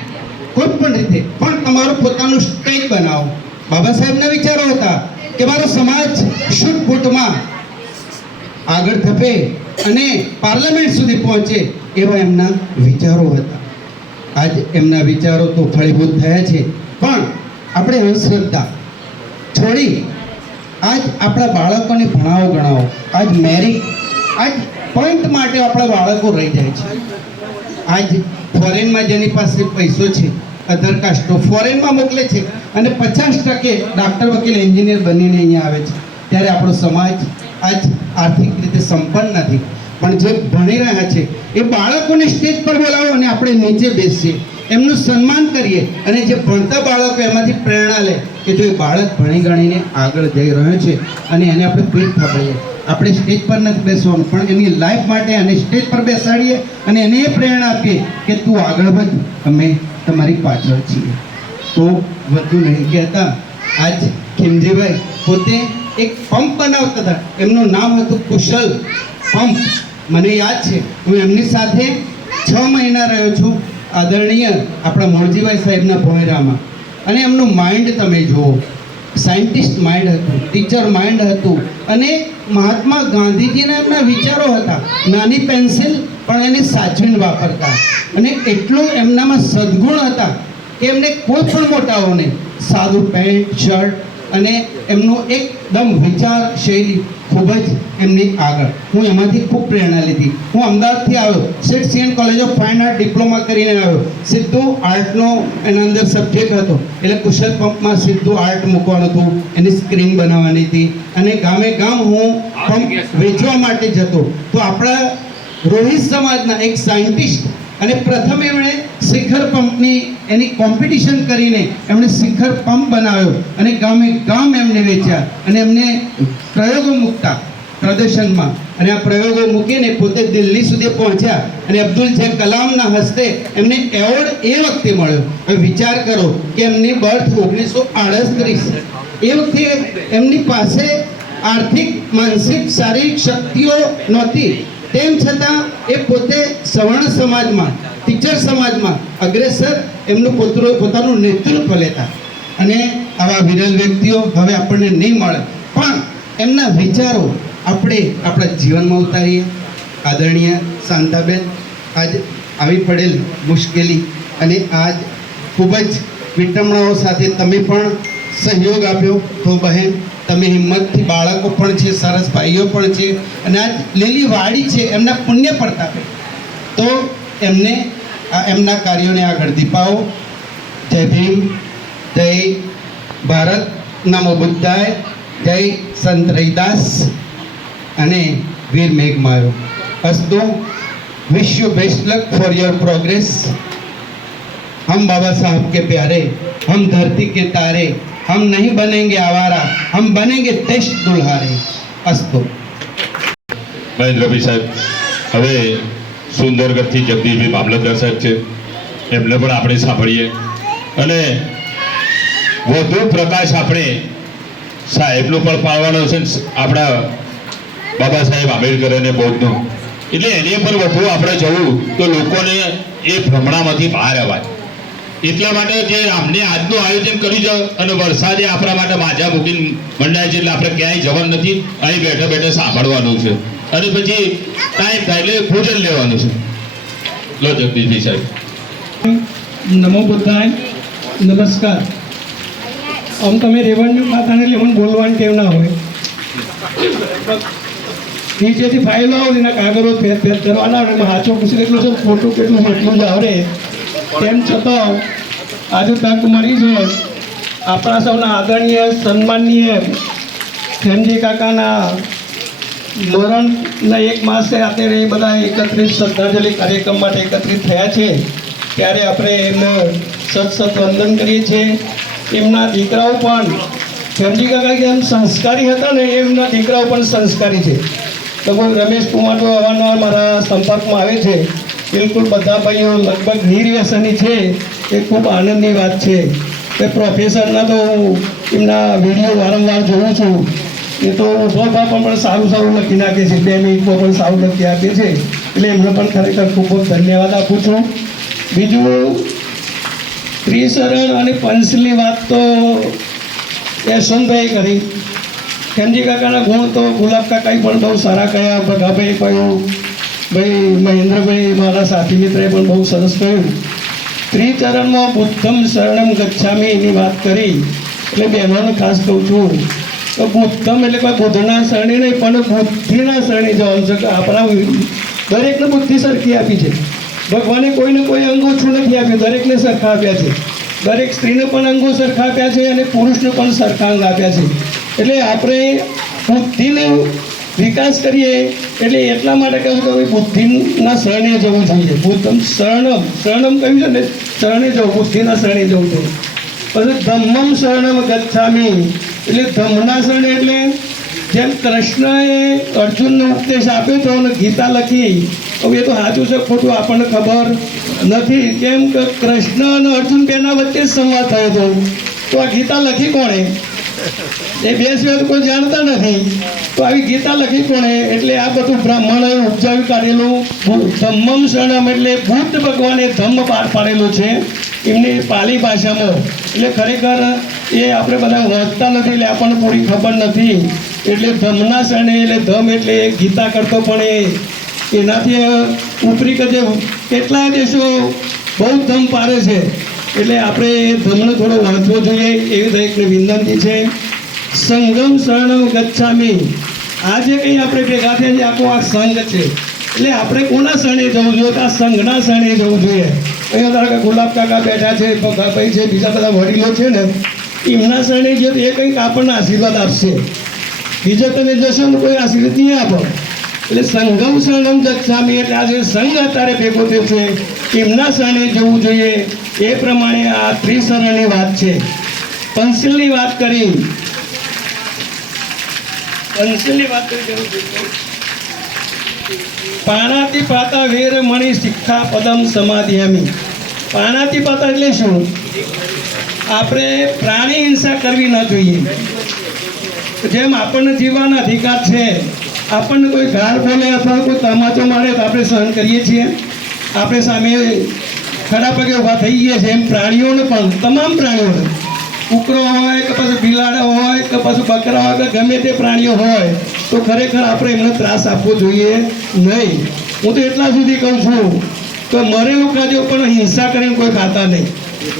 કોઈ પણ રીતે પણ તમારું પોતાનું સ્ટેજ બનાવો. બાબા સાહેબના વિચારો હતા કે મારો સમાજ છૂટફૂટમાં આગળ ધપે અને પાર્લામેન્ટ સુધી પહોંચે, એવા એમના વિચારો હતા. આજ એમના વિચારો તો ફળીભૂત થયા છે, પણ આપણે અંધશ્રદ્ધા છોડી આજ આપણા બાળકોને ભણાવો ગણાવો. આજ મેરિટ, આજ પોઈન્ટ માટે આપણા બાળકો રહી જાય છે. આજ ફોરેનમાં જેની પાસે પૈસો છે, અધર કાસ્ટો ફોરેનમાં મોકલે છે અને 50% ડાક્ટર, વકીલ, એન્જિનિયર બનીને અહીંયા આવે છે. ત્યારે આપણો સમાજ આજ આર્થિક રીતે સંપન્ન નથી. પણ જે ભણી રહ્યા છે એ બાળકોને સ્ટેજ પર બોલાવો અને આપણે નીચે બેસીએ, એમનું સન્માન કરીએ અને જે ભણતા બાળકો એમાંથી પ્રેરણા લે કે જો એ બાળક ભણી ગણીને આગળ જઈ રહ્યો છે અને એને આપણે પીઠ થાપીએ. આપણે સ્ટેજ પર નથી બેસવાનું, પણ એની લાઈફ માટે એને સ્ટેજ પર બેસાડીએ અને એને એ પ્રેરણા આપીએ કે તું આગળ વધ, અમે તમારી પાછળ છીએ. તો વધુ નહીં કહેતા, આજ ખિમજીભાઈ પોતે એક પંપ બનાવતા હતા. એમનું નામ હતું કુશલ પંપ. મને યાદ છે, હું એમની સાથે 6 મહિના રહ્યો છું, આદરણીય આપણા મોરજીભાઈ સાહેબના ભોયરામાં. અને એમનું માઇન્ડ તમે જુઓ, સાયન્ટિસ્ટ માઇન્ડ હતું, ટીચર માઇન્ડ હતું અને મહાત્મા ગાંધીજીના એમના વિચારો હતા. નાની પેન્સિલ પણ એને સાચવીને વાપરતા અને એટલું એમનામાં સદગુણ હતા કે એમને કોઈ પણ મોટાઓને સાદું પેન્ટ, શર્ટ અને એમનું એકદમ વિચાર શૈલી ખૂબ જ એમની આગળ. હું એમાંથી ખૂબ પ્રેરણા લીધી. હું અમદાવાદથી આવ્યો, set CN college of fine art diploma કરીને આવ્યો. સીધું આર્ટનો એના અંદર સબ્જેક્ટ હતો, એટલે કુશલ પંપમાં સીધું આર્ટ મૂકવાનું હતું, એની સ્ક્રીન બનાવવાની હતી અને ગામે ગામ હું પંપ વેચવા માટે જતો. તો આપણા રોહિત સમાજના એક સાયન્ટિસ્ટ અને પ્રથમ એમણે શિખર પંપની એની કોમ્પિટિશન કરીને એમણે શિખર પંપ બનાવ્યો અને ગામે ગામ એમને વેચ્યા અને એમને પ્રયોગો મૂકતા પ્રદર્શનમાં. અને આ પ્રયોગો મૂકીને પોતે દિલ્હી સુધી પહોંચ્યા અને અબ્દુલ જે કલામના હસ્તે એમને એવોર્ડ એ વખતે મળ્યો. હવે વિચાર કરો કે એમની બર્થ 1938. એ વખતે એમની પાસે આર્થિક, માનસિક, શારીરિક શક્તિઓ નહોતી, તેમ છતાં એ પોતે સવર્ણ સમાજમાં, ટીચર સમાજમાં અગ્રેસર એમનું પોતાનું નેતૃત્વ લેતા. અને આવા વિરલ વ્યક્તિઓ હવે આપણને નહીં મળે, પણ એમના વિચારો આપણે આપણા જીવનમાં ઉતારીએ. આદરણીય શાંતાબેન, આજ આવી પડેલ મુશ્કેલી અને આજ ખૂબ જ વિટમણાઓ સાથે તમે પણ સહયોગ આપ્યો. તો બહેન, તમે હિંમતથી, બાળકો પણ છે, સરસ ભાઈઓ પણ છે, અને આજ લીલી વાડી છે એમના પુણ્ય પ્રતાપે. તો એમને એમના કાર્યોને આગળ દીપાવો. જય ભીમ, જય ભારત, નમો બુદ્ધાય, જય સંત રૈદાસ અને વીર મેઘમાયો. અસ્તુ. Wish you best luck for your progress. हम बाबा साहब के प्यारे, हम धरती के तारे, हम नहीं बनेंगे आवारा, हम बनेंगे देश दुल्हारे. अस्तु. મહેન્દ્રભાઈ સાહેબ, હવે સુંદરગઢથી જગદીશભાઈ મામલતદાર સાહેબ છે, એમને પણ આપણે સાંભળીએ. અને વધુ પ્રકાશ આપણે સાહેબનો પણ પાડવાનો છે, આપણા બાબા સાહેબ આંબેડકર અને બૌદ્ધનો. એટલે એની પર વધુ આપણે જવું તો લોકોને એ ભ્રમણામાંથી બહાર અવાય. એટલા માટે જે અમને આજનું આયોજન કર્યું છે, અને વરસાદે આપણા માટે માજા મૂકીને મંડાય છે, એટલે આપણે ક્યાંય જવાનું નથી, અહીં બેઠા બેઠા સાંભળવાનું છે, અને પછી ટાઈમ થાય એટલે ભોજન લેવાનું છે. લો જગદીશભાઈ સાહેબ. નમો બુદ્ધાય. નમસ્કાર. આમ તમે રેવન્યુ ખાતાને એટલે મને બોલવાની ટેવ ના હોય. નીચેથી ફાઇલો આવે એના કાગળો ફેર કરવાના આવે, સાચો પૂછી કેટલું છે, ખોટું કેટલું છે એટલું જ આવડે. તેમ છતાં આજે તક મળી છે આપણા સૌના આદરણીય સન્માનીય ખેમજી કાકાના મરણના 1 માસે અત્યારે એ બધા એકત્રિત શ્રદ્ધાંજલિ કાર્યક્રમ માટે એકત્રિત થયા છે. ત્યારે આપણે એમને સત વંદન કરીએ છીએ. એમના દીકરાઓ પણ, ખેમજી કાકા જેમ સંસ્કારી હતા ને, એમના દીકરાઓ પણ સંસ્કારી છે. લગભગ રમેશ કુમાર તો અવારનવાર મારા સંપર્કમાં આવે છે. બિલકુલ બધા ભાઈઓ લગભગ નિર્વ્યસની છે. એ ખૂબ આનંદની વાત છે. એ પ્રોફેસરના તો હું એમના વિડીયો વારંવાર જોઉં છું. એ તો ઉભા પણ સારું લખી નાખે છે, 2 મિનિટમાં પણ સારું લખી આપે છે. એટલે એમને પણ ખરેખર ખૂબ ખૂબ ધન્યવાદ આપું છું. બીજું, ત્રિશરણ અને પંચની વાત તો યશવંતભાઈ કરી. ખેમજી કાકાના ગુણ તો ગુલાબ કાકાએ પણ બહુ સારા કહ્યા, ભગાભાઈ કહ્યું, ભાઈ મહેન્દ્રભાઈ મારા સાથી મિત્રએ પણ બહુ સરસ કહ્યું. ત્રિચરણમાં બુદ્ધમ શરણમ ગચ્છામી એની વાત કરી. એટલે બહેનોને ખાસ કહું છું તો બુદ્ધમ એટલે કોઈ બુદ્ધના શરણે નહીં, પણ બુદ્ધિના શરણે જવાનું છે. કે આપણા દરેકને બુદ્ધિ સરખી આપી છે. ભગવાને કોઈને કોઈ અંગો ઓછું નથી આપ્યું, દરેકને સરખા આપ્યા છે. દરેક સ્ત્રીને પણ અંગો સરખા આપ્યા છે, અને પુરુષને પણ સરખા અંગ આપ્યા છે. એટલે આપણે બુદ્ધિનો વિકાસ કરીએ એટલે એટલા માટે કહું કે બુદ્ધિના શરણે જવું જોઈએ. બુદ્ધમ શરણમ કહ્યું છે ને, શરણે જવું, બુદ્ધિના શરણે જવું જોઈએ. પછી ધમ્મમ શરણમ ગચ્છામી એટલે ધમ્મના શરણે એટલે જેમ કૃષ્ણએ અર્જુનને ઉપદેશ આપ્યો હતો અને ગીતા લખી. હવે એ તો સાચું છે ખોટું આપણને ખબર નથી. કેમ કે કૃષ્ણ અને અર્જુન બેના વચ્ચે જ સંવાદ થયો હતો. તો આ ગીતા લખી કોણે? એ 2 સિવાય તો કોઈ જાણતા નથી. તો આવી ગીતા લખી કોણે? એટલે આ બધું બ્રાહ્મણોએ ઉપજાવી કાઢેલું. ધમ્મમ શરણમ એટલે બુદ્ધ ભગવાને ધમ્મ બહાર પાડેલું છે એમની પાલી ભાષામાં. એટલે ખરેખર એ આપણે બધા વાંચતા નથી, એટલે આપણને પૂરી ખબર નથી. એટલે ધમ્મના શરણે એટલે ધમ એટલે ગીતા કરતો, પણ એનાથી ઉપરી કે જે કેટલાય દેશો બહુ ધમ પાડે છે. એટલે આપણે ધર્મને થોડો વાંચવો જોઈએ એવી દરેકને વિનંતી છે. સંગમ શરણમ ગચ્છામી. આજે કંઈ આપણે ભેગા થયા છે, આખો આ સંઘ છે. એટલે આપણે કોના શરણે જવું જોઈએ? તો આ સંઘના શરણે જવું જોઈએ. અહીંયા ધારો કે ગુલાબ કાકા બેઠા છે, ભગાભાઈ છે, બીજા બધા વડીલો છે ને, એમના શરણે જો એ કંઈક આપણને આશીર્વાદ આપશે. બીજા તમે જશો ને કોઈ આશીર્વાદ નહીં આપો. એટલે સંગમ શરણમ ગચ્છામી એટલે આજે સંઘ અત્યારે ભેગો થયો છે, એમના શરણે જવું જોઈએ. એ પ્રમાણે આ ત્રિશરણની વાત છે. પંચશીલની વાત કરી. પાણાતિ પાતા વેર મણિ શિક્ષા પદમ સમાધિયામી. પાણાતિ પાતા એટલે શું? આપણે પ્રાણી હિંસા કરવી ન જોઈએ. જેમ આપણને જીવવાનો અધિકાર છે આપણને કોઈ ગાળ બોલે અથવા કોઈ તમાચો મારે તો આપણે સહન કરીએ છીએ. આપણે સામે ખડા પગે ઊભા થઈ ગયા છે. એમ પ્રાણીઓને પણ, તમામ પ્રાણીઓને, કૂકરો હોય કે પછી બિલાડા હોય કે પછી બકરા હોય કે ગમે તે પ્રાણીઓ હોય તો ખરેખર આપણે એમને ત્રાસ આપવો જોઈએ નહીં. હું તો એટલા સુધી કહું છું કે મરેલું ખાજો પણ હિંસા કરીને કોઈ ખાતા નહીં,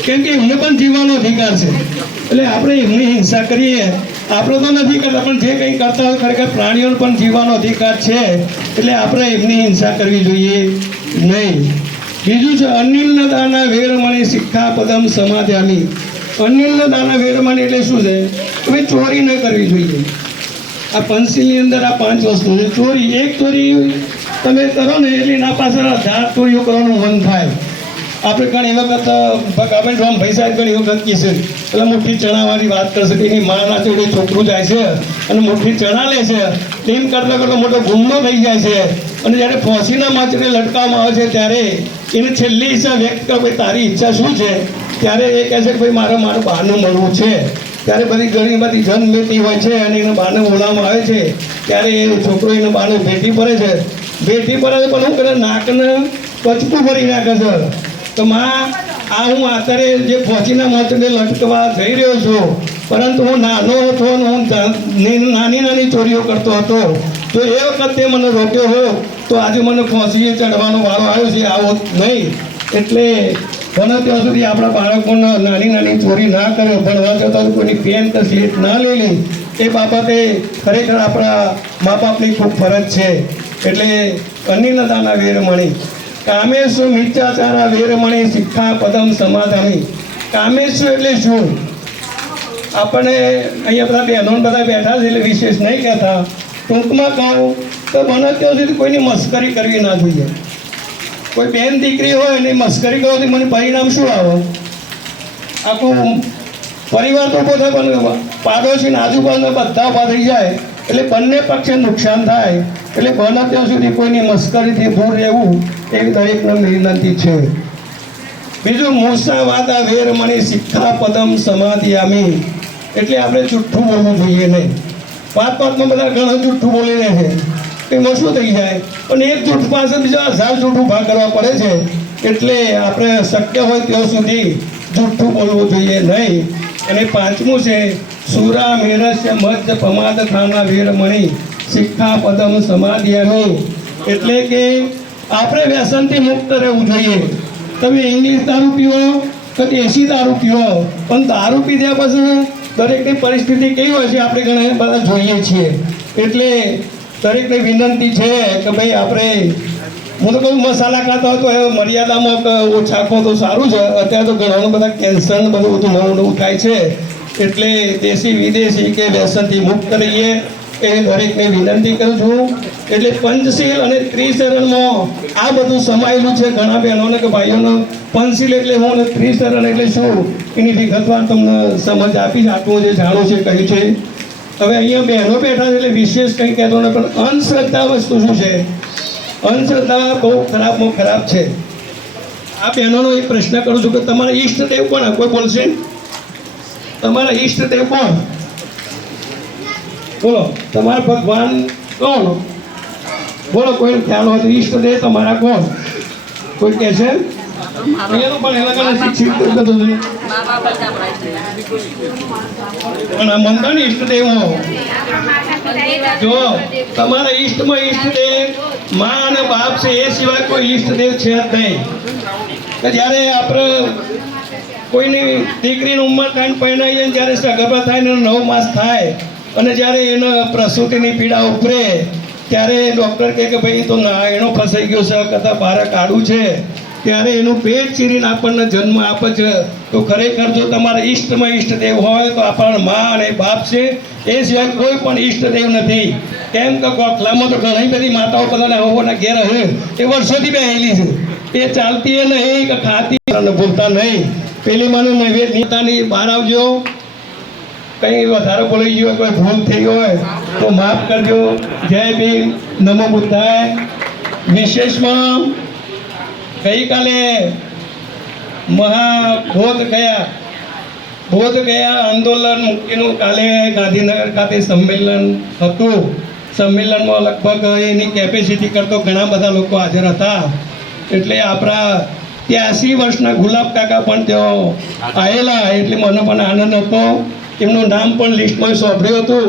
કેમ કે એમને પણ જીવવાનો અધિકાર છે. એટલે આપણે એમની હિંસા કરીએ, આપણે તો નથી કરતા, પણ જે કંઈ કરતા હોય ખરેખર પ્રાણીઓને પણ જીવવાનો અધિકાર છે, એટલે આપણે એમની હિંસા કરવી જોઈએ નહીં. બીજું છે અનિલ દાના વેરમણી શિક્ષાપદમ સમાધ્યામી. અનિલ દાના વેરમણી એટલે શું છે? તમે ચોરી ન કરવી જોઈએ. આ પંચશીલની અંદર આ 5 વસ્તુ છે. ચોરી, એક ચોરી તમે કરો ને એટલે એના પાછળ 10 ચોરીઓ કરવાનું મન થાય. આપણે ઘણી વખત આપણે રામભાઈ સાહેબ ઘણી વખત કહીશું એટલે મુઠ્ઠી ચણાવાળી વાત કરશે કે એની માના જોડે છોકરું જાય છે અને મુઠ્ઠી ચણા લે છે. તેમ કરતાં કરતાં મોટો ગુમનો થઈ જાય છે અને જ્યારે ફોસીના માચડે લટકાવવામાં આવે છે ત્યારે એને છેલ્લી ઈચ્છા વ્યક્ત કરે, ભાઈ તારી ઈચ્છા શું છે? ત્યારે એ કહે છે કે ભાઈ મારું બહારનું મળવું છે. ત્યારે બધી ઘણી બધી જનમેતી હોય છે અને એને બહારને બોલાવવામાં આવે છે. ત્યારે એ છોકરો એને બહારને ભેટી પડે છે. ભેટી પડે છે પણ શું કરે? નાકને કચકું ભરી નાખે છે. તો માં, આ હું અત્યારે જે ફોસીના માચડે લટકવા જઈ રહ્યો છું, પરંતુ હું નાનો હતો અને હું નાની નાની ચોરીઓ કરતો હતો. જો એ વખતે મને રોક્યો હોય તો આજે મને ફોસીએ ચડવાનો વારો આવ્યો છે, આવો નહીં. એટલે બને ત્યાં સુધી આપણા બાળકોને નાની નાની ચોરી ના કરે, ભણવા જતાં કોઈની પેન કે સ્લેટ ના લઈ લે, એ બાબતે ખરેખર આપણા મા બાપની ખૂબ ફરજ છે. એટલે અનિલદાના વેરમણી કામેશુ મિચ્છાચારા વેરમણી શિક્ષાપદમ સમાધામી. કામેશુ એટલે શું? આપણે અહીંયા બધા બહેનો બધા બેઠા છે એટલે વિશેષ નહીં કહેતા, ટૂંકમાં કહું તો બને ત્યાં સુધી કોઈની મસ્કરી કરવી ના જોઈએ. કોઈ બેન દીકરી હોય એની મસ્કરી કરવાથી મને પરિણામ શું આવે? આખું પરિવાર તો ઊભો થાય પણ પાડોશી આજુબાજુના બધા ઊભા થઈ જાય એટલે બંને પક્ષે નુકસાન થાય. એટલે બને ત્યાં સુધી કોઈની મસ્કરીથી દૂર રહેવું એ દરેકને વિનંતી છે. બીજું મૂસાવાદા વેરમણી શિક્ષાપદમ સમાધિયામી. એટલે આપણે જુઠ્ઠું બોલવું જોઈએ નહીં. વાતમાં બધા ઘણું જુઠ્ઠું બોલી રહે છે, એમાં શું થઈ જાય? પણ એક જૂઠ પાસે બીજા 1000 જૂઠ ઊભા કરવા પડે છે. એટલે આપણે શક્ય હોય ત્યાં સુધી જુઠ્ઠું બોલવું જોઈએ નહીં. અને 5મું છે સુરા મેરસ્ય મધ્ય પ્રમાદ થાના વેરમણી શિક્ષાપદમ સમાધિયામી. એટલે કે આપણે વ્યસનથી મુક્ત રહેવું જોઈએ. તમે ઇંગ્લિશ દારૂ પીવો કે દેશી દારૂ પીવો, પણ દારૂ પીધા પછી દરેકની પરિસ્થિતિ કેવી હોય છે આપણે ઘણા બધા જોઈએ છીએ. એટલે દરેકને વિનંતી છે કે ભાઈ આપણે, હું તો કહું મસાલા ખાતા હોય તો એ મર્યાદામાં ઓછા ખો તો સારું છે. અત્યારે તો ઘણા બધા કેન્સર બધું નવું થાય છે. એટલે દેશી વિદેશી કે વ્યસનથી મુક્ત રહીએ એ દરેકને વિનંતી કરું છું. એટલે પંચશીલ અને ત્રિશરણમાં આ બધું સમાયેલું છે. ઘણા બહેનોને કે ભાઈઓને પંચશીલ એટલે હું અને ત્રિશરણ એટલે શું એની વિગતવાર તમને સમજ આપીશ. આટલું જે જાણું છે કહ્યું છે. હવે અહીંયા બહેનો બેઠા છે એટલે વિશેષ કંઈ કહેતો નથી, પણ અંધશ્રદ્ધા વસ્તુ શું છે? અંધશ્રદ્ધા બહુ ખરાબમાં ખરાબ છે. આ બહેનોનો એક પ્રશ્ન કરું છું કે તમારા ઈષ્ટદેવ કોણ? કોઈ બોલશે? તમારા ઈષ્ટદેવ કોણ? બોલો, તમારા ભગવાન કોણ? બોલો, કોઈને ખ્યાલ હોય તો ઈષ્ટદેવ તમારા કોણ? કોઈ કહે છે? અહીંયાનું પણ એના કારણે શિક્ષિત બધું છે. પણ આ મંદિરની ઈષ્ટદેવ જો તમારા ઈષ્ટમાં ઈષ્ટદેવ મા અને બાપ છે, એ સિવાય કોઈ ઈષ્ટદેવ છે જ નહીં. કે જ્યારે આપણે કોઈની દીકરીની ઉંમર કાંઈ પરણાવીએ ને જ્યારે સગર્ભા થાય ને 9 માસ થાય અને જ્યારે એનો પ્રસૂતિની પીડા ઉપરે ત્યારે ડૉક્ટર કહે કે ભાઈ તો ના એનો ફસાઈ ગયો છે, કદાચ બહાર કાઢવું છે, ત્યારે એનું પેટ ચીરીને આપણને જન્મ આપે છે. તો ખરેખર જો તમારા ઈષ્ટમાં ઈષ્ટદેવ હોય તો આપણા મા અને બાપ છે, એ સિવાય કોઈ પણ ઈષ્ટદેવ નથી. કેમ કે ગોખલામાં તો ઘણી બધી માતાઓ બધાને હોવાના ઘેર હે એ વર્ષોથી બેહેલી છે. એ ચાલતી એ નહીં કે ખાતી ભૂલતા નહીં. પેલી માનું નૈવેદ્યતાની બહાર આવજો. કંઈ વધારે બોલાઈ ગયો, કોઈ ભૂલ થઈ હોય તો માફ કરજો. જય ભીમ, નમો બુદ્ધાય. વિશેષમાં ગઈકાલે બોધ ગયા આંદોલન મુક્તિનું કાલે ગાંધીનગર ખાતે સંમેલન હતું. સંમેલનમાં લગભગ એની કેપેસિટી કરતો ઘણા બધા લોકો હાજર હતા. એટલે આપણા 83 વર્ષના ગુલાબ કાકા પણ તેઓ આવેલા, એટલે મને પણ આનંદ હતો. એમનું નામ પણ લિસ્ટમાં સોંપડ્યું હતું.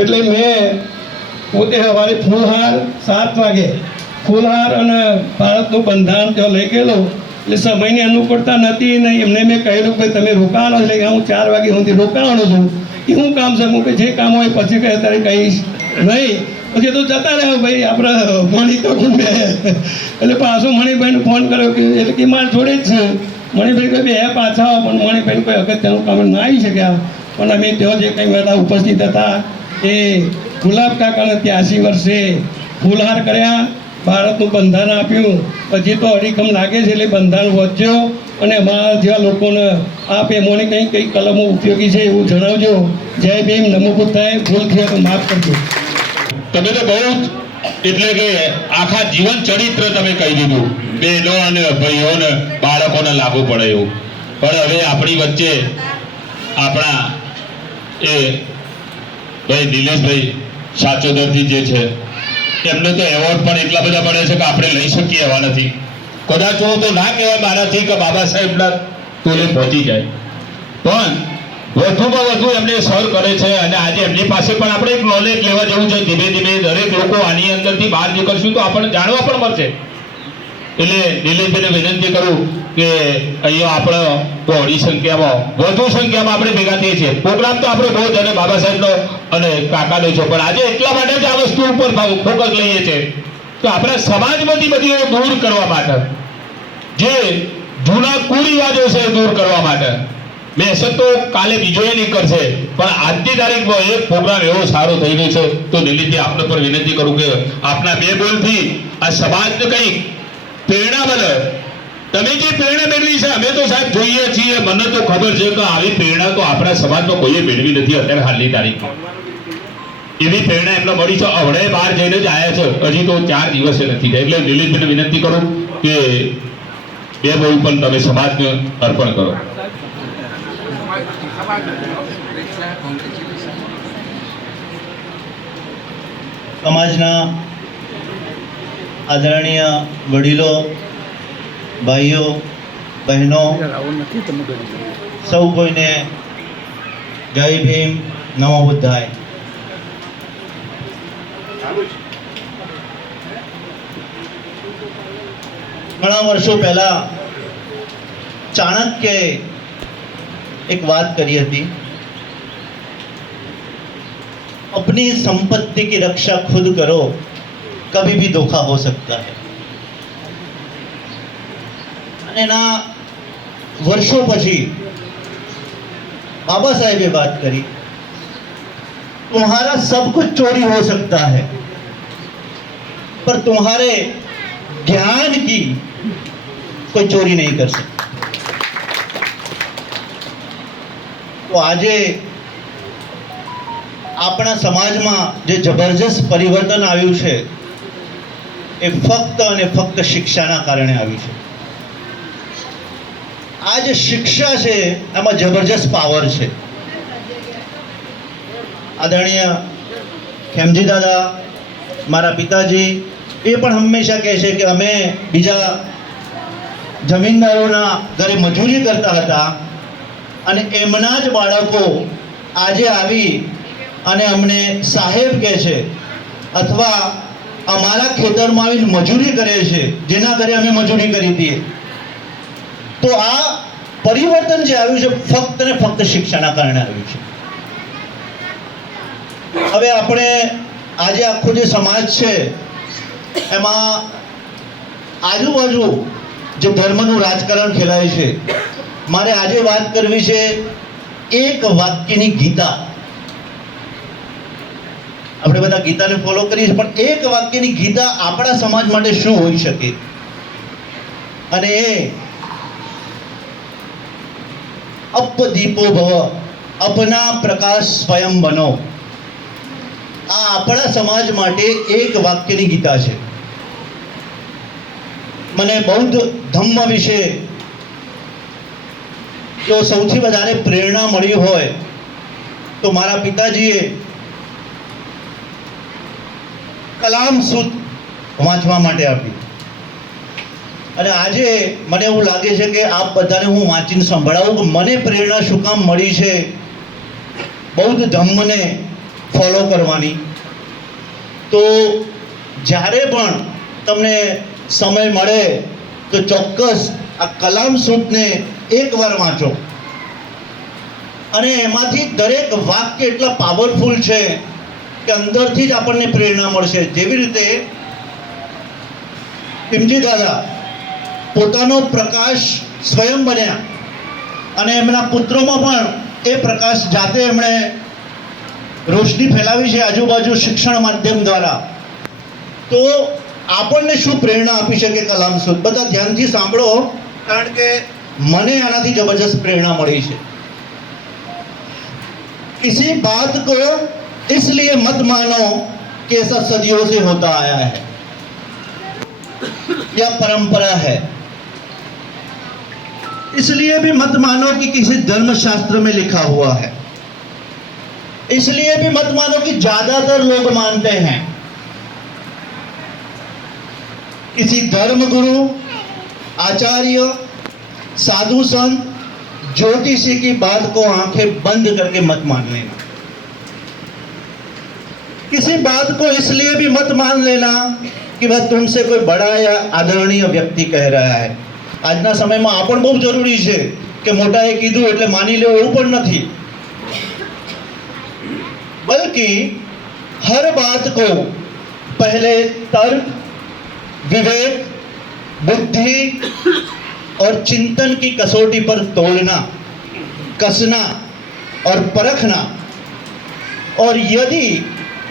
એટલે મેં પોતે સવારે ફૂલહાર 7 વાગે ફૂલહાર અને ભારતનું બંધારણ ત્યાં લઈ ગયેલો. એટલે સમયની અનુકૂળતા નથી ને એમને મેં કહેલું કે તમે રોકાવાનો એટલે કે હું 4 વાગે સુધી રોકાવાનો છું. એ શું કામ છે? હું કે જે કામ હોય પછી કહે ત્યારે કહીશ નહીં. પછી તો જતા રહ્યો ભાઈ આપણે મણી તો બે. એટલે પાછું મણિભાઈને ફોન કર્યો કે એટલે કે મારે જોડે જ છે. મણિભાઈ કહે બે પાછા આવો, પણ મણિભાઈ કોઈ અગત્યનું કામ ના આવી શક્યા. પણ અમે તેઓ જે કંઈ બધા ઉપસ્થિત હતા એ ગુલાબ કાકાને 83 વર્ષે ફૂલહાર કર્યા, ભારતનું બંધારણ આપ્યું. પછી તો અડીખમ લાગે છે એટલે બંધારણ વધ્યો. અને અમારા જેવા લોકોને આ પેમોની કંઈ કલમો ઉપયોગી છે એવું જણાવજો. જય ભીમ, નમો બુદ્ધાય. ભૂલ થયો તો માફ કરજો. તમે તો બહુ જ એટલે કે આખા જીવન ચરિત્ર તમે કહી દીધું. બહેનો અને ભાઈઓને બાળકોને લાગુ પડે એવું. પણ હવે આપણી વચ્ચે આપણા એ ભાઈ નિલેશભાઈ સાચોદરથી જે છે એમને તો એવોર્ડ પણ એટલા બધા મળે છે કે આપણે લઈ શકીએ એવા નથી. કદાચ હું તો ના કહેવાય મારાથી કે બાબા સાહેબના તોલે પહોંચી જાય, પણ વધુમાં વધુ એમને સર કરે છે. અને આજે એમની પાસે પણ આપણે એક નોલેજ લેવા જેવું છે. ધીમે ધીમે દરેક લોકો આની અંદરથી બહાર નીકળશું તો આપણને જાણવા પણ મળશે. એટલે નિલેશભાઈને વિનંતી કરું કે અહીંયા આપણે બહોળી સંખ્યામાં વધુ સંખ્યામાં આપણે ભેગા થઈએ છીએ. પ્રોગ્રામ તો આપણે બહુ જ અને બાબા સાહેબનો અને કાકાનો છે, પણ આજે એટલા માટે જ આ વસ્તુ ઉપર ફોકસ લઈએ છીએ કે આપણા સમાજમાંથી બધી દૂર કરવા માટે, જે જૂના કુરિવાજો છે દૂર કરવા માટે. મેસેજ તો કાલે બીજો એ નીકળશે, પણ આજની તારીખમાં એક પ્રોગ્રામ એવો સારો થઈ રહ્યો છે. તો દિલ્હીથી આપને પર વિનંતી કરું કે આપના 2 બોલથી આ સમાજને કંઈક પ્રેરણા મળે. તમે જે પ્રેરણા મેળવી છે અમે તો સાહેબ જોઈએ છીએ. મને તો ખબર છે કે આવી પ્રેરણા તો આપણા સમાજમાં કોઈએ મેળવી નથી અત્યારે હાલની તારીખમાં. એવી પ્રેરણા એમને મળી છે. હવડે બહાર જઈને જ આવ્યા છે, હજી તો 4 દિવસે નથી થયા. એટલે દિલીપભાઈને વિનંતી કરું કે 2 બોલ પણ તમે સમાજને અર્પણ કરો. સમાજના આદરણીય વડીલો, ભાઈઓ, બહેનો, સૌ કોઈને જય ભીમ, નમો બુદ્ધાય. ઘણા વર્ષો પહેલા ચાણક્યએ એક વાત કરી હતી, अपनी संपत्ति की रक्षा खुद करो, कभी भी धोखा हो सकता है. અને એના વર્ષો પછી बाबा साहेब बात करी, तुम्हारा सब कुछ चोरी हो सकता है पर तुम्हारे ज्ञान की कोई चोरी नहीं कर सकता. તો આજે આપણા સમાજમાં જે જબરજસ્ત પરિવર્તન આવ્યું છે એ ફક્ત અને ફક્ત શિક્ષાના કારણે આવ્યું છે. આ જે શિક્ષા છે એમાં જબરજસ્ત પાવર છે. આદરણીય ખેમજી દાદા, મારા પિતાજી, એ પણ હંમેશા કહે છે કે અમે બીજા જમીનદારોના ઘરે મજૂરી કરતા હતા અને એમના જ બાળકો આજે આવી અને અમને સાહેબ કહે છે અથવા અમારા ખેતરમાં આવીને મજૂરી કરે છે, જેના ઘરે અમે મજૂરી કરી હતી. તો આ પરિવર્તન જે આવ્યું છે ફક્ત ને ફક્ત શિક્ષાના કારણે આવ્યું છે. હવે આપણે આજે આખો જે સમાજ છે એમાં આજુબાજુ જે ધર્મનું રાજકારણ ખેલાય છે. મારે આજે વાત કરવી છે એક વાક્યની ગીતા. આપણે બધા ગીતાને ફોલો કરીએ છીએ, પણ એક વાક્યની ગીતા આપણા સમાજ માટે શું હોઈ શકે? અને એ અપદીપો ભવ, અપના પ્રકાશ સ્વયં બનો. આ આપણા સમાજ માટે એક વાક્યની ગીતા છે. મને બૌદ્ધ ધમ્મ વિશે જો સૌથી વધારે પ્રેરણા મળી હોય તો મારા પિતાજીએ કલામ સૂત વાંચવા માટે આપી. અને આજે મને એવું લાગે છે કે આપ બધાને હું વાંચીને સંભળાવું કે મને પ્રેરણા શું કામ મળી છે બૌદ્ધ ધમ્મને ફોલો કરવાની. તો જ્યારે પણ તમને સમય મળે તો ચોક્કસ આ કલામ સૂતને એકવાર વાંચો. અને એમાંથી દરેક વાક્ય એટલા પાવરફુલ છે કે અંદરથી જ આપણને પ્રેરણા મળશે. જેવી રીતે ભીમજી દાદા પોતાનો પ્રકાશ સ્વયં બન્યા અને એમના પુત્રોમાં પણ એ પ્રકાશ જાતે એમણે રોશની ફેલાવી છે આજુબાજુ શિક્ષણ માધ્યમ દ્વારા. તો આપણને શું પ્રેરણા આપી શકે કલામ સૂત? બધા ધ્યાનથી સાંભળો, કારણ કે મને આનાથી જબરજસ્ત પ્રેરણા મળી છે. किसी बात को इसलिए मत मानो कि ऐसा सदियों से होता आया है, यह परंपरा है. इसलिए भी मत मानो कि किसी धर्म शास्त्र में लिखा हुआ है. इसलिए भी मत मानो कि ज्यादातर लोग मानते हैं. किसी धर्म गुरु, आचार्य, साधु संत, ज्योतिषी की बात को आंखें बंद करके मत मान लेना. किसी बात को इसलिए भी मत मान लेना कि वह तुमसे कोई बड़ा या आदरणीय व्यक्ति कह रहा है. આજના સમયમાં આ પણ બહુ જરૂરી છે કે મોટાએ કીધું એટલે માની લેવું એવું પણ નથી. बल्कि हर बात को पहले तर्क, विवेक, बुद्धि और चिंतन की कसौटी पर तोलना, कसना और परखना. और यदि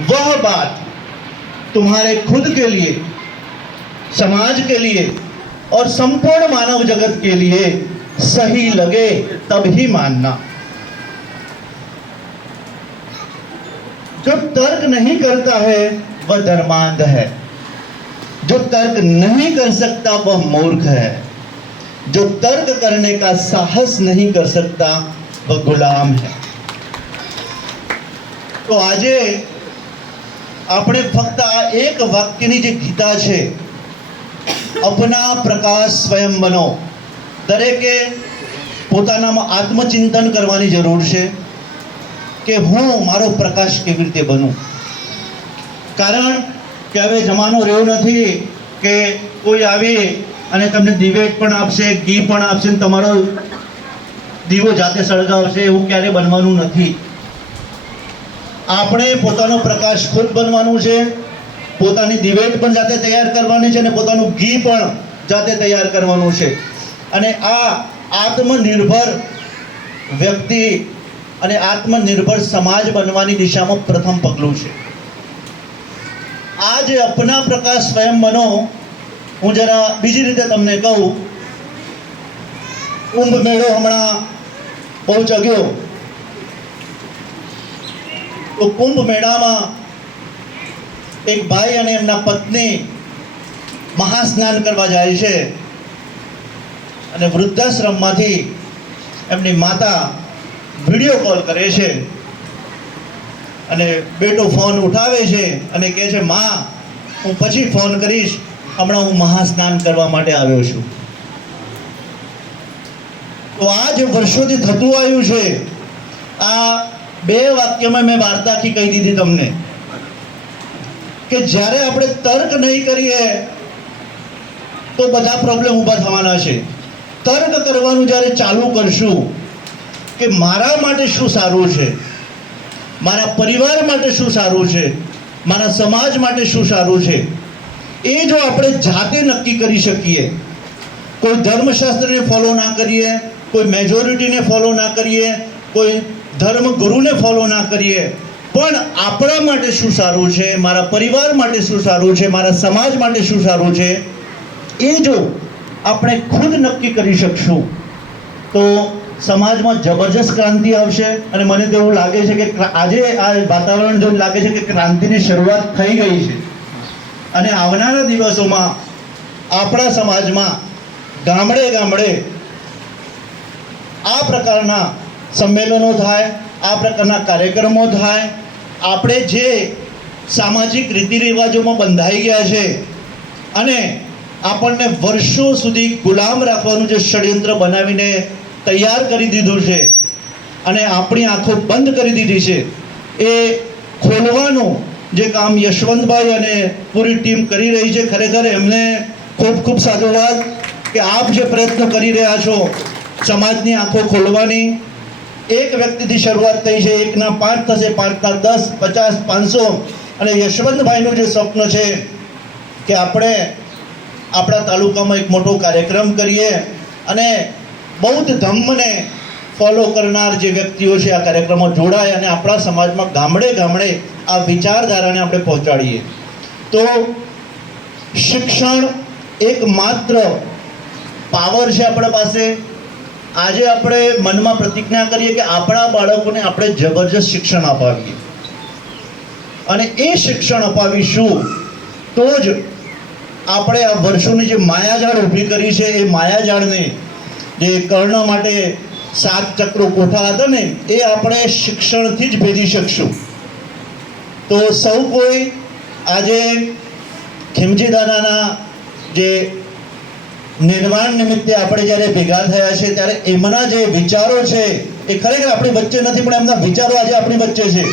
वह बात तुम्हारे खुद के लिए, समाज के लिए और संपूर्ण मानव जगत के लिए सही लगे तब ही मानना. जो तर्क नहीं करता है वह धर्मांध है. जो तर्क नहीं कर सकता वह मूर्ख है. जो तर्क करने का साहस नहीं कर सकता वह गुलाम है. તો આજે આપણે ફક્ત આ એક વાક્યની જે ગીતા છે, અપના પ્રકાશ સ્વયં બનો, દરેકે પોતાનામાં આત્મચિંતન કરવાની જરૂર છે કે હું મારો પ્રકાશ કેવી રીતે બનું. કારણ કે હવે જમાનો રહ્યો નથી કે કોઈ આવી અને તમને દિવેટ પણ આપશે, ઘી પણ આપશે ને તમારો દીવો જાતે સળગાવશે. એવું ક્યારે બનવાનું નથી. આપણે પોતાનો પ્રકાશ ખુદ બનવાનું છે, પોતાની દિવેટ પણ જાતે તૈયાર કરવાની છે અને પોતાનું ઘી પણ જાતે તૈયાર કરવાનું છે. અને આ આત્મનિર્ભર વ્યક્તિ અને આત્મનિર્ભર સમાજ બનવાની દિશામાં પ્રથમ પગલું છે. આ જે અપના પ્રકાશ સ્વયં બનો, હું જરા બીજી રીતે તમને કહું. કુંભ મેળો હમણાં બહુ જગ્યો. તો કુંભ મેળામાં એક ભાઈ અને એમના પત્ની મહાસ્નાન કરવા જાય છે અને વૃદ્ધાશ્રમમાંથી એમની માતા વિડીયો કોલ કરે છે અને બેટો ફોન ઉઠાવે છે અને કહે છે, માં હું પછી ફોન કરીશ, હમણાં હું મહાસ્નાન કરવા માટે આવ્યો છું. તો આ જે વર્ષોથી થતું આવ્યું છે, આ બે વાક્યમાં મેં વાર્તાથી કહી દીધી તમને કે જ્યારે આપણે તર્ક નહીં કરીએ તો બધા પ્રોબ્લેમ ઊભા થવાના છે. તર્ક કરવાનું જ્યારે ચાલુ કરશું કે મારા માટે શું સારું છે, મારા પરિવાર માટે શું સારું છે, મારા સમાજ માટે શું સારું છે, એ જો આપણે જાતે નક્કી કરી શકીએ, કોઈ ધર્મશાસ્ત્રને ફોલો ના કરીએ, કોઈ મેજોરિટીને ફોલો ના કરીએ, કોઈ ધર્મ ગુરુને ફોલો ના કરીએ, પણ આપણા માટે શું સારું છે, મારા પરિવાર માટે શું સારું છે, મારા સમાજ માટે શું સારું છે, એ જો આપણે ખુદ નક્કી કરી શકશું તો સમાજમાં જબરજસ્ત ક્રાંતિ આવશે. અને મને તો એવું લાગે છે કે આજે આ વાતાવરણ જોઈને લાગે છે કે ક્રાંતિની શરૂઆત થઈ ગઈ છે. અને આવનારા દિવસોમાં આપણા સમાજમાં ગામડે ગામડે આ પ્રકારના સંમેલનો થાય, આ પ્રકારના કાર્યક્રમો થાય. આપણે જે સામાજિક રીતિ રિવાજોમાં બંધાઈ ગયા છે અને આપણને વર્ષો સુધી ગુલામ રાખવાનું જે ષડયંત્ર બનાવીને તૈયાર કરી દીધું છે અને આપણી આંખો બંધ કરી દીધી છે, એ ખોલવાનું જે કામ યશવંતભાઈ અને પૂરી ટીમ કરી રહી છે, ખરેખર એમને ખૂબ ખૂબ સાધુવાદ કે આપ જે પ્રયત્નો કરી રહ્યા છો સમાજની આંખો ખોલવાની. એક વ્યક્તિથી શરૂઆત થઈ છે, 1 ના 5 થશે, 5 ના 10, 50, 500 અને યશવંતભાઈનું જે સ્વપ્ન છે કે આપણે આપણા તાલુકામાં એક મોટો કાર્યક્રમ કરીએ અને બૌદ્ધ ધમ્મને ફોલો કરનાર જે વ્યક્તિઓ છે આ કાર્યક્રમમાં જોડાય અને આપણા સમાજમાં ગામડે ગામડે આ વિચારધારાને આપણે પહોંચાડીએ. તો શિક્ષણ એકમાત્ર પાવર છે આપણા પાસે. આજે આપણે મનમાં પ્રતિજ્ઞા કરીએ કે આપણા બાળકોને આપણે જબરજસ્ત શિક્ષણ અપાવીએ અને એ શિક્ષણ અપાવીશું તો જ આપણે આ વર્ષોની જે માયાજાળ ઊભી કરી છે એ માયાજાળને, જે કર્ણ માટે 7 ચક્રો કોઠા હતા ને, એ આપણે શિક્ષણથી જ ભેદી શકશું. તો સૌ કોઈ આજે ખીમજી દાદાના જે નિર્માણ નિમિત્તે આપણે જ્યારે ભેગા થયા છે ત્યારે એમના જે વિચારો છે એ ખરેખર આપણી વચ્ચે નથી, પણ એમના વિચારો આજે આપણી વચ્ચે છે.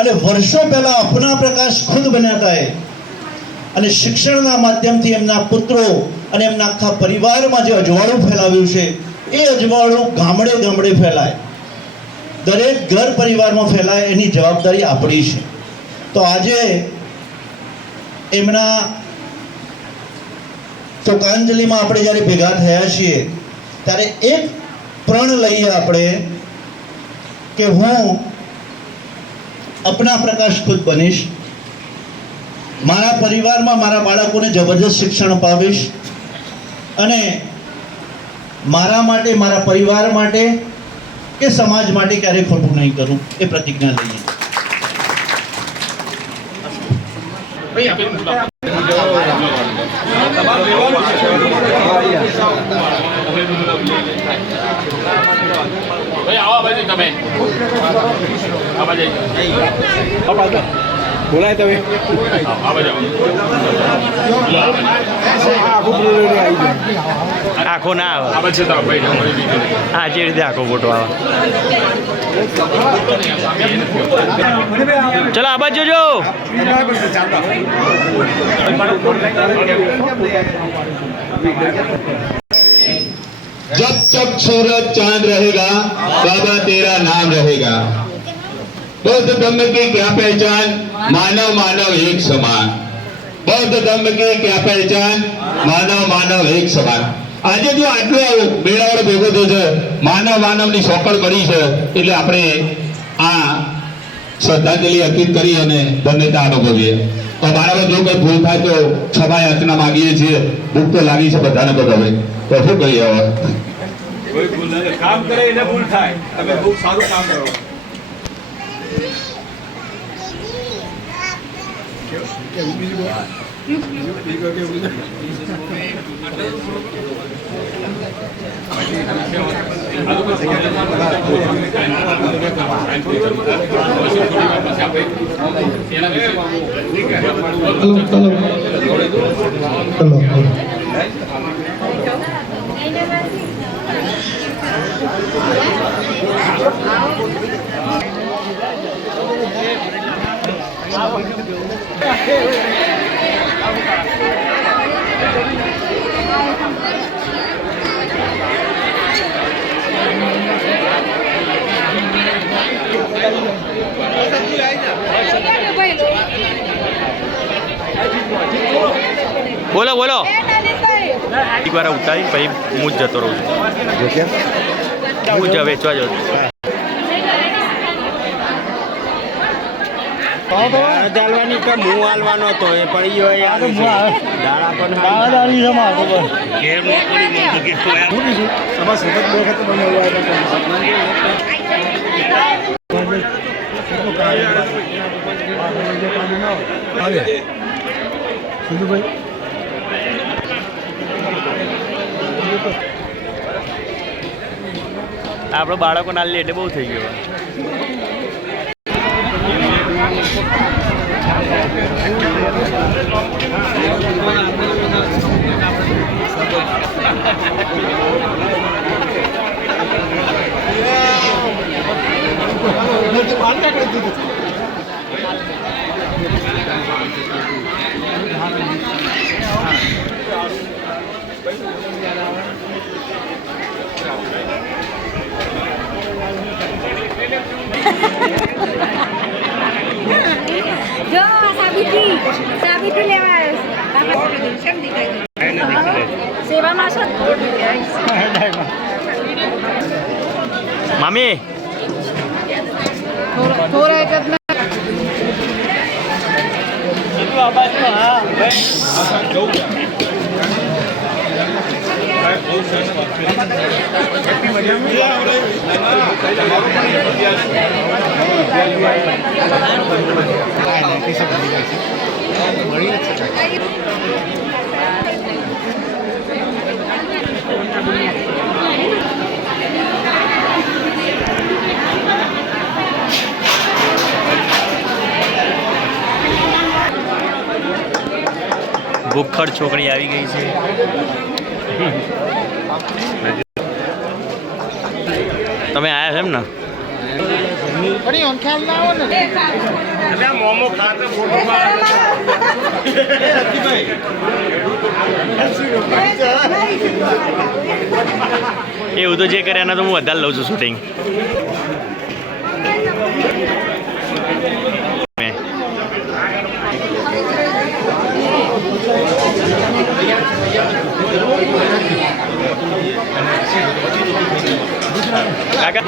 અને વર્ષો પહેલા અપના પ્રકાશ ખુદ બન્યા હતા એ, અને શિક્ષણના માધ્યમથી એમના પુત્રો અને એમના આખા પરિવારમાં જે અજવાળું ફેલાવ્યું છે એ અજવાળું ગામડે ગામડે ફેલાય, દરેક ઘર પરિવારમાં ફેલાય, એની જવાબદારી આપણી છે. તો આજે એમના શોકાંજલિમાં આપણે જ્યારે ભેગા થયા છીએ ત્યારે એક પ્રણ લઈએ આપણે કે હું અપના પ્રકાશ ખુદ બનીશ, મારા પરિવારમાં મારા બાળકોને જબરજસ્ત શિક્ષણ અપાવીશ અને મારા માટે, મારા પરિવાર માટે કે સમાજ માટે ક્યારેય ખોટું નહીં કરું, એ પ્રતિજ્ઞા લઈએ. બોલાય તમે આખો ના આવે હા, જે રીતે આખો ફોટો આવે. ચલો આ બાજુ જોજો. जब तक सूरज चांद रहेगा बाबा तेरा नाम रहेगा. बौद्ध धर्म की क्या पहचान? मानव मानव एक समान. बौद्ध धर्म की क्या पहचान? मानव मानव एक समान. આજે જો આટલો મેળાવડો ભેગો થયો છે, માનવ માનવની સોકળ કરી છે, એટલે આપણે આ શ્રદ્ધાંજલિ અર્પિત કરી અને ધન્યતા અનુભવીએ. તો મારા જો કંઈ ભૂલ થાય તો ક્ષમા યાચના માંગીએ છીએ. ભૂખ તો લાગી છે બધાને બધાને, તો શું કરીએ હવે? કોઈ ભૂલ નથી, કામ કરે એને ભૂલ થાય. તમે બહુ સારું કામ કરો. બોલો બોલો. એક વાર ઉતારી પછી હું જ જતો રહું છું. હું જ વેચવા જતો. ચાલવાની કે હું હાલવાનો હતો એ પડી ગયો દાડા આપણે બાળકો નાલી એટલે બહુ થઈ ગયો. જો સાબિતી લેવા આવ્યો સેવામાં છો મામી થોડા એક જ ભૂખડ છોકરી આવી ગઈ છે. તમે આયા છો એમ ને? મોમો ખાતે ફોટો એવું તો જે કરે એના તો હું વધારે લઉં છું શૂટિંગ. કાકા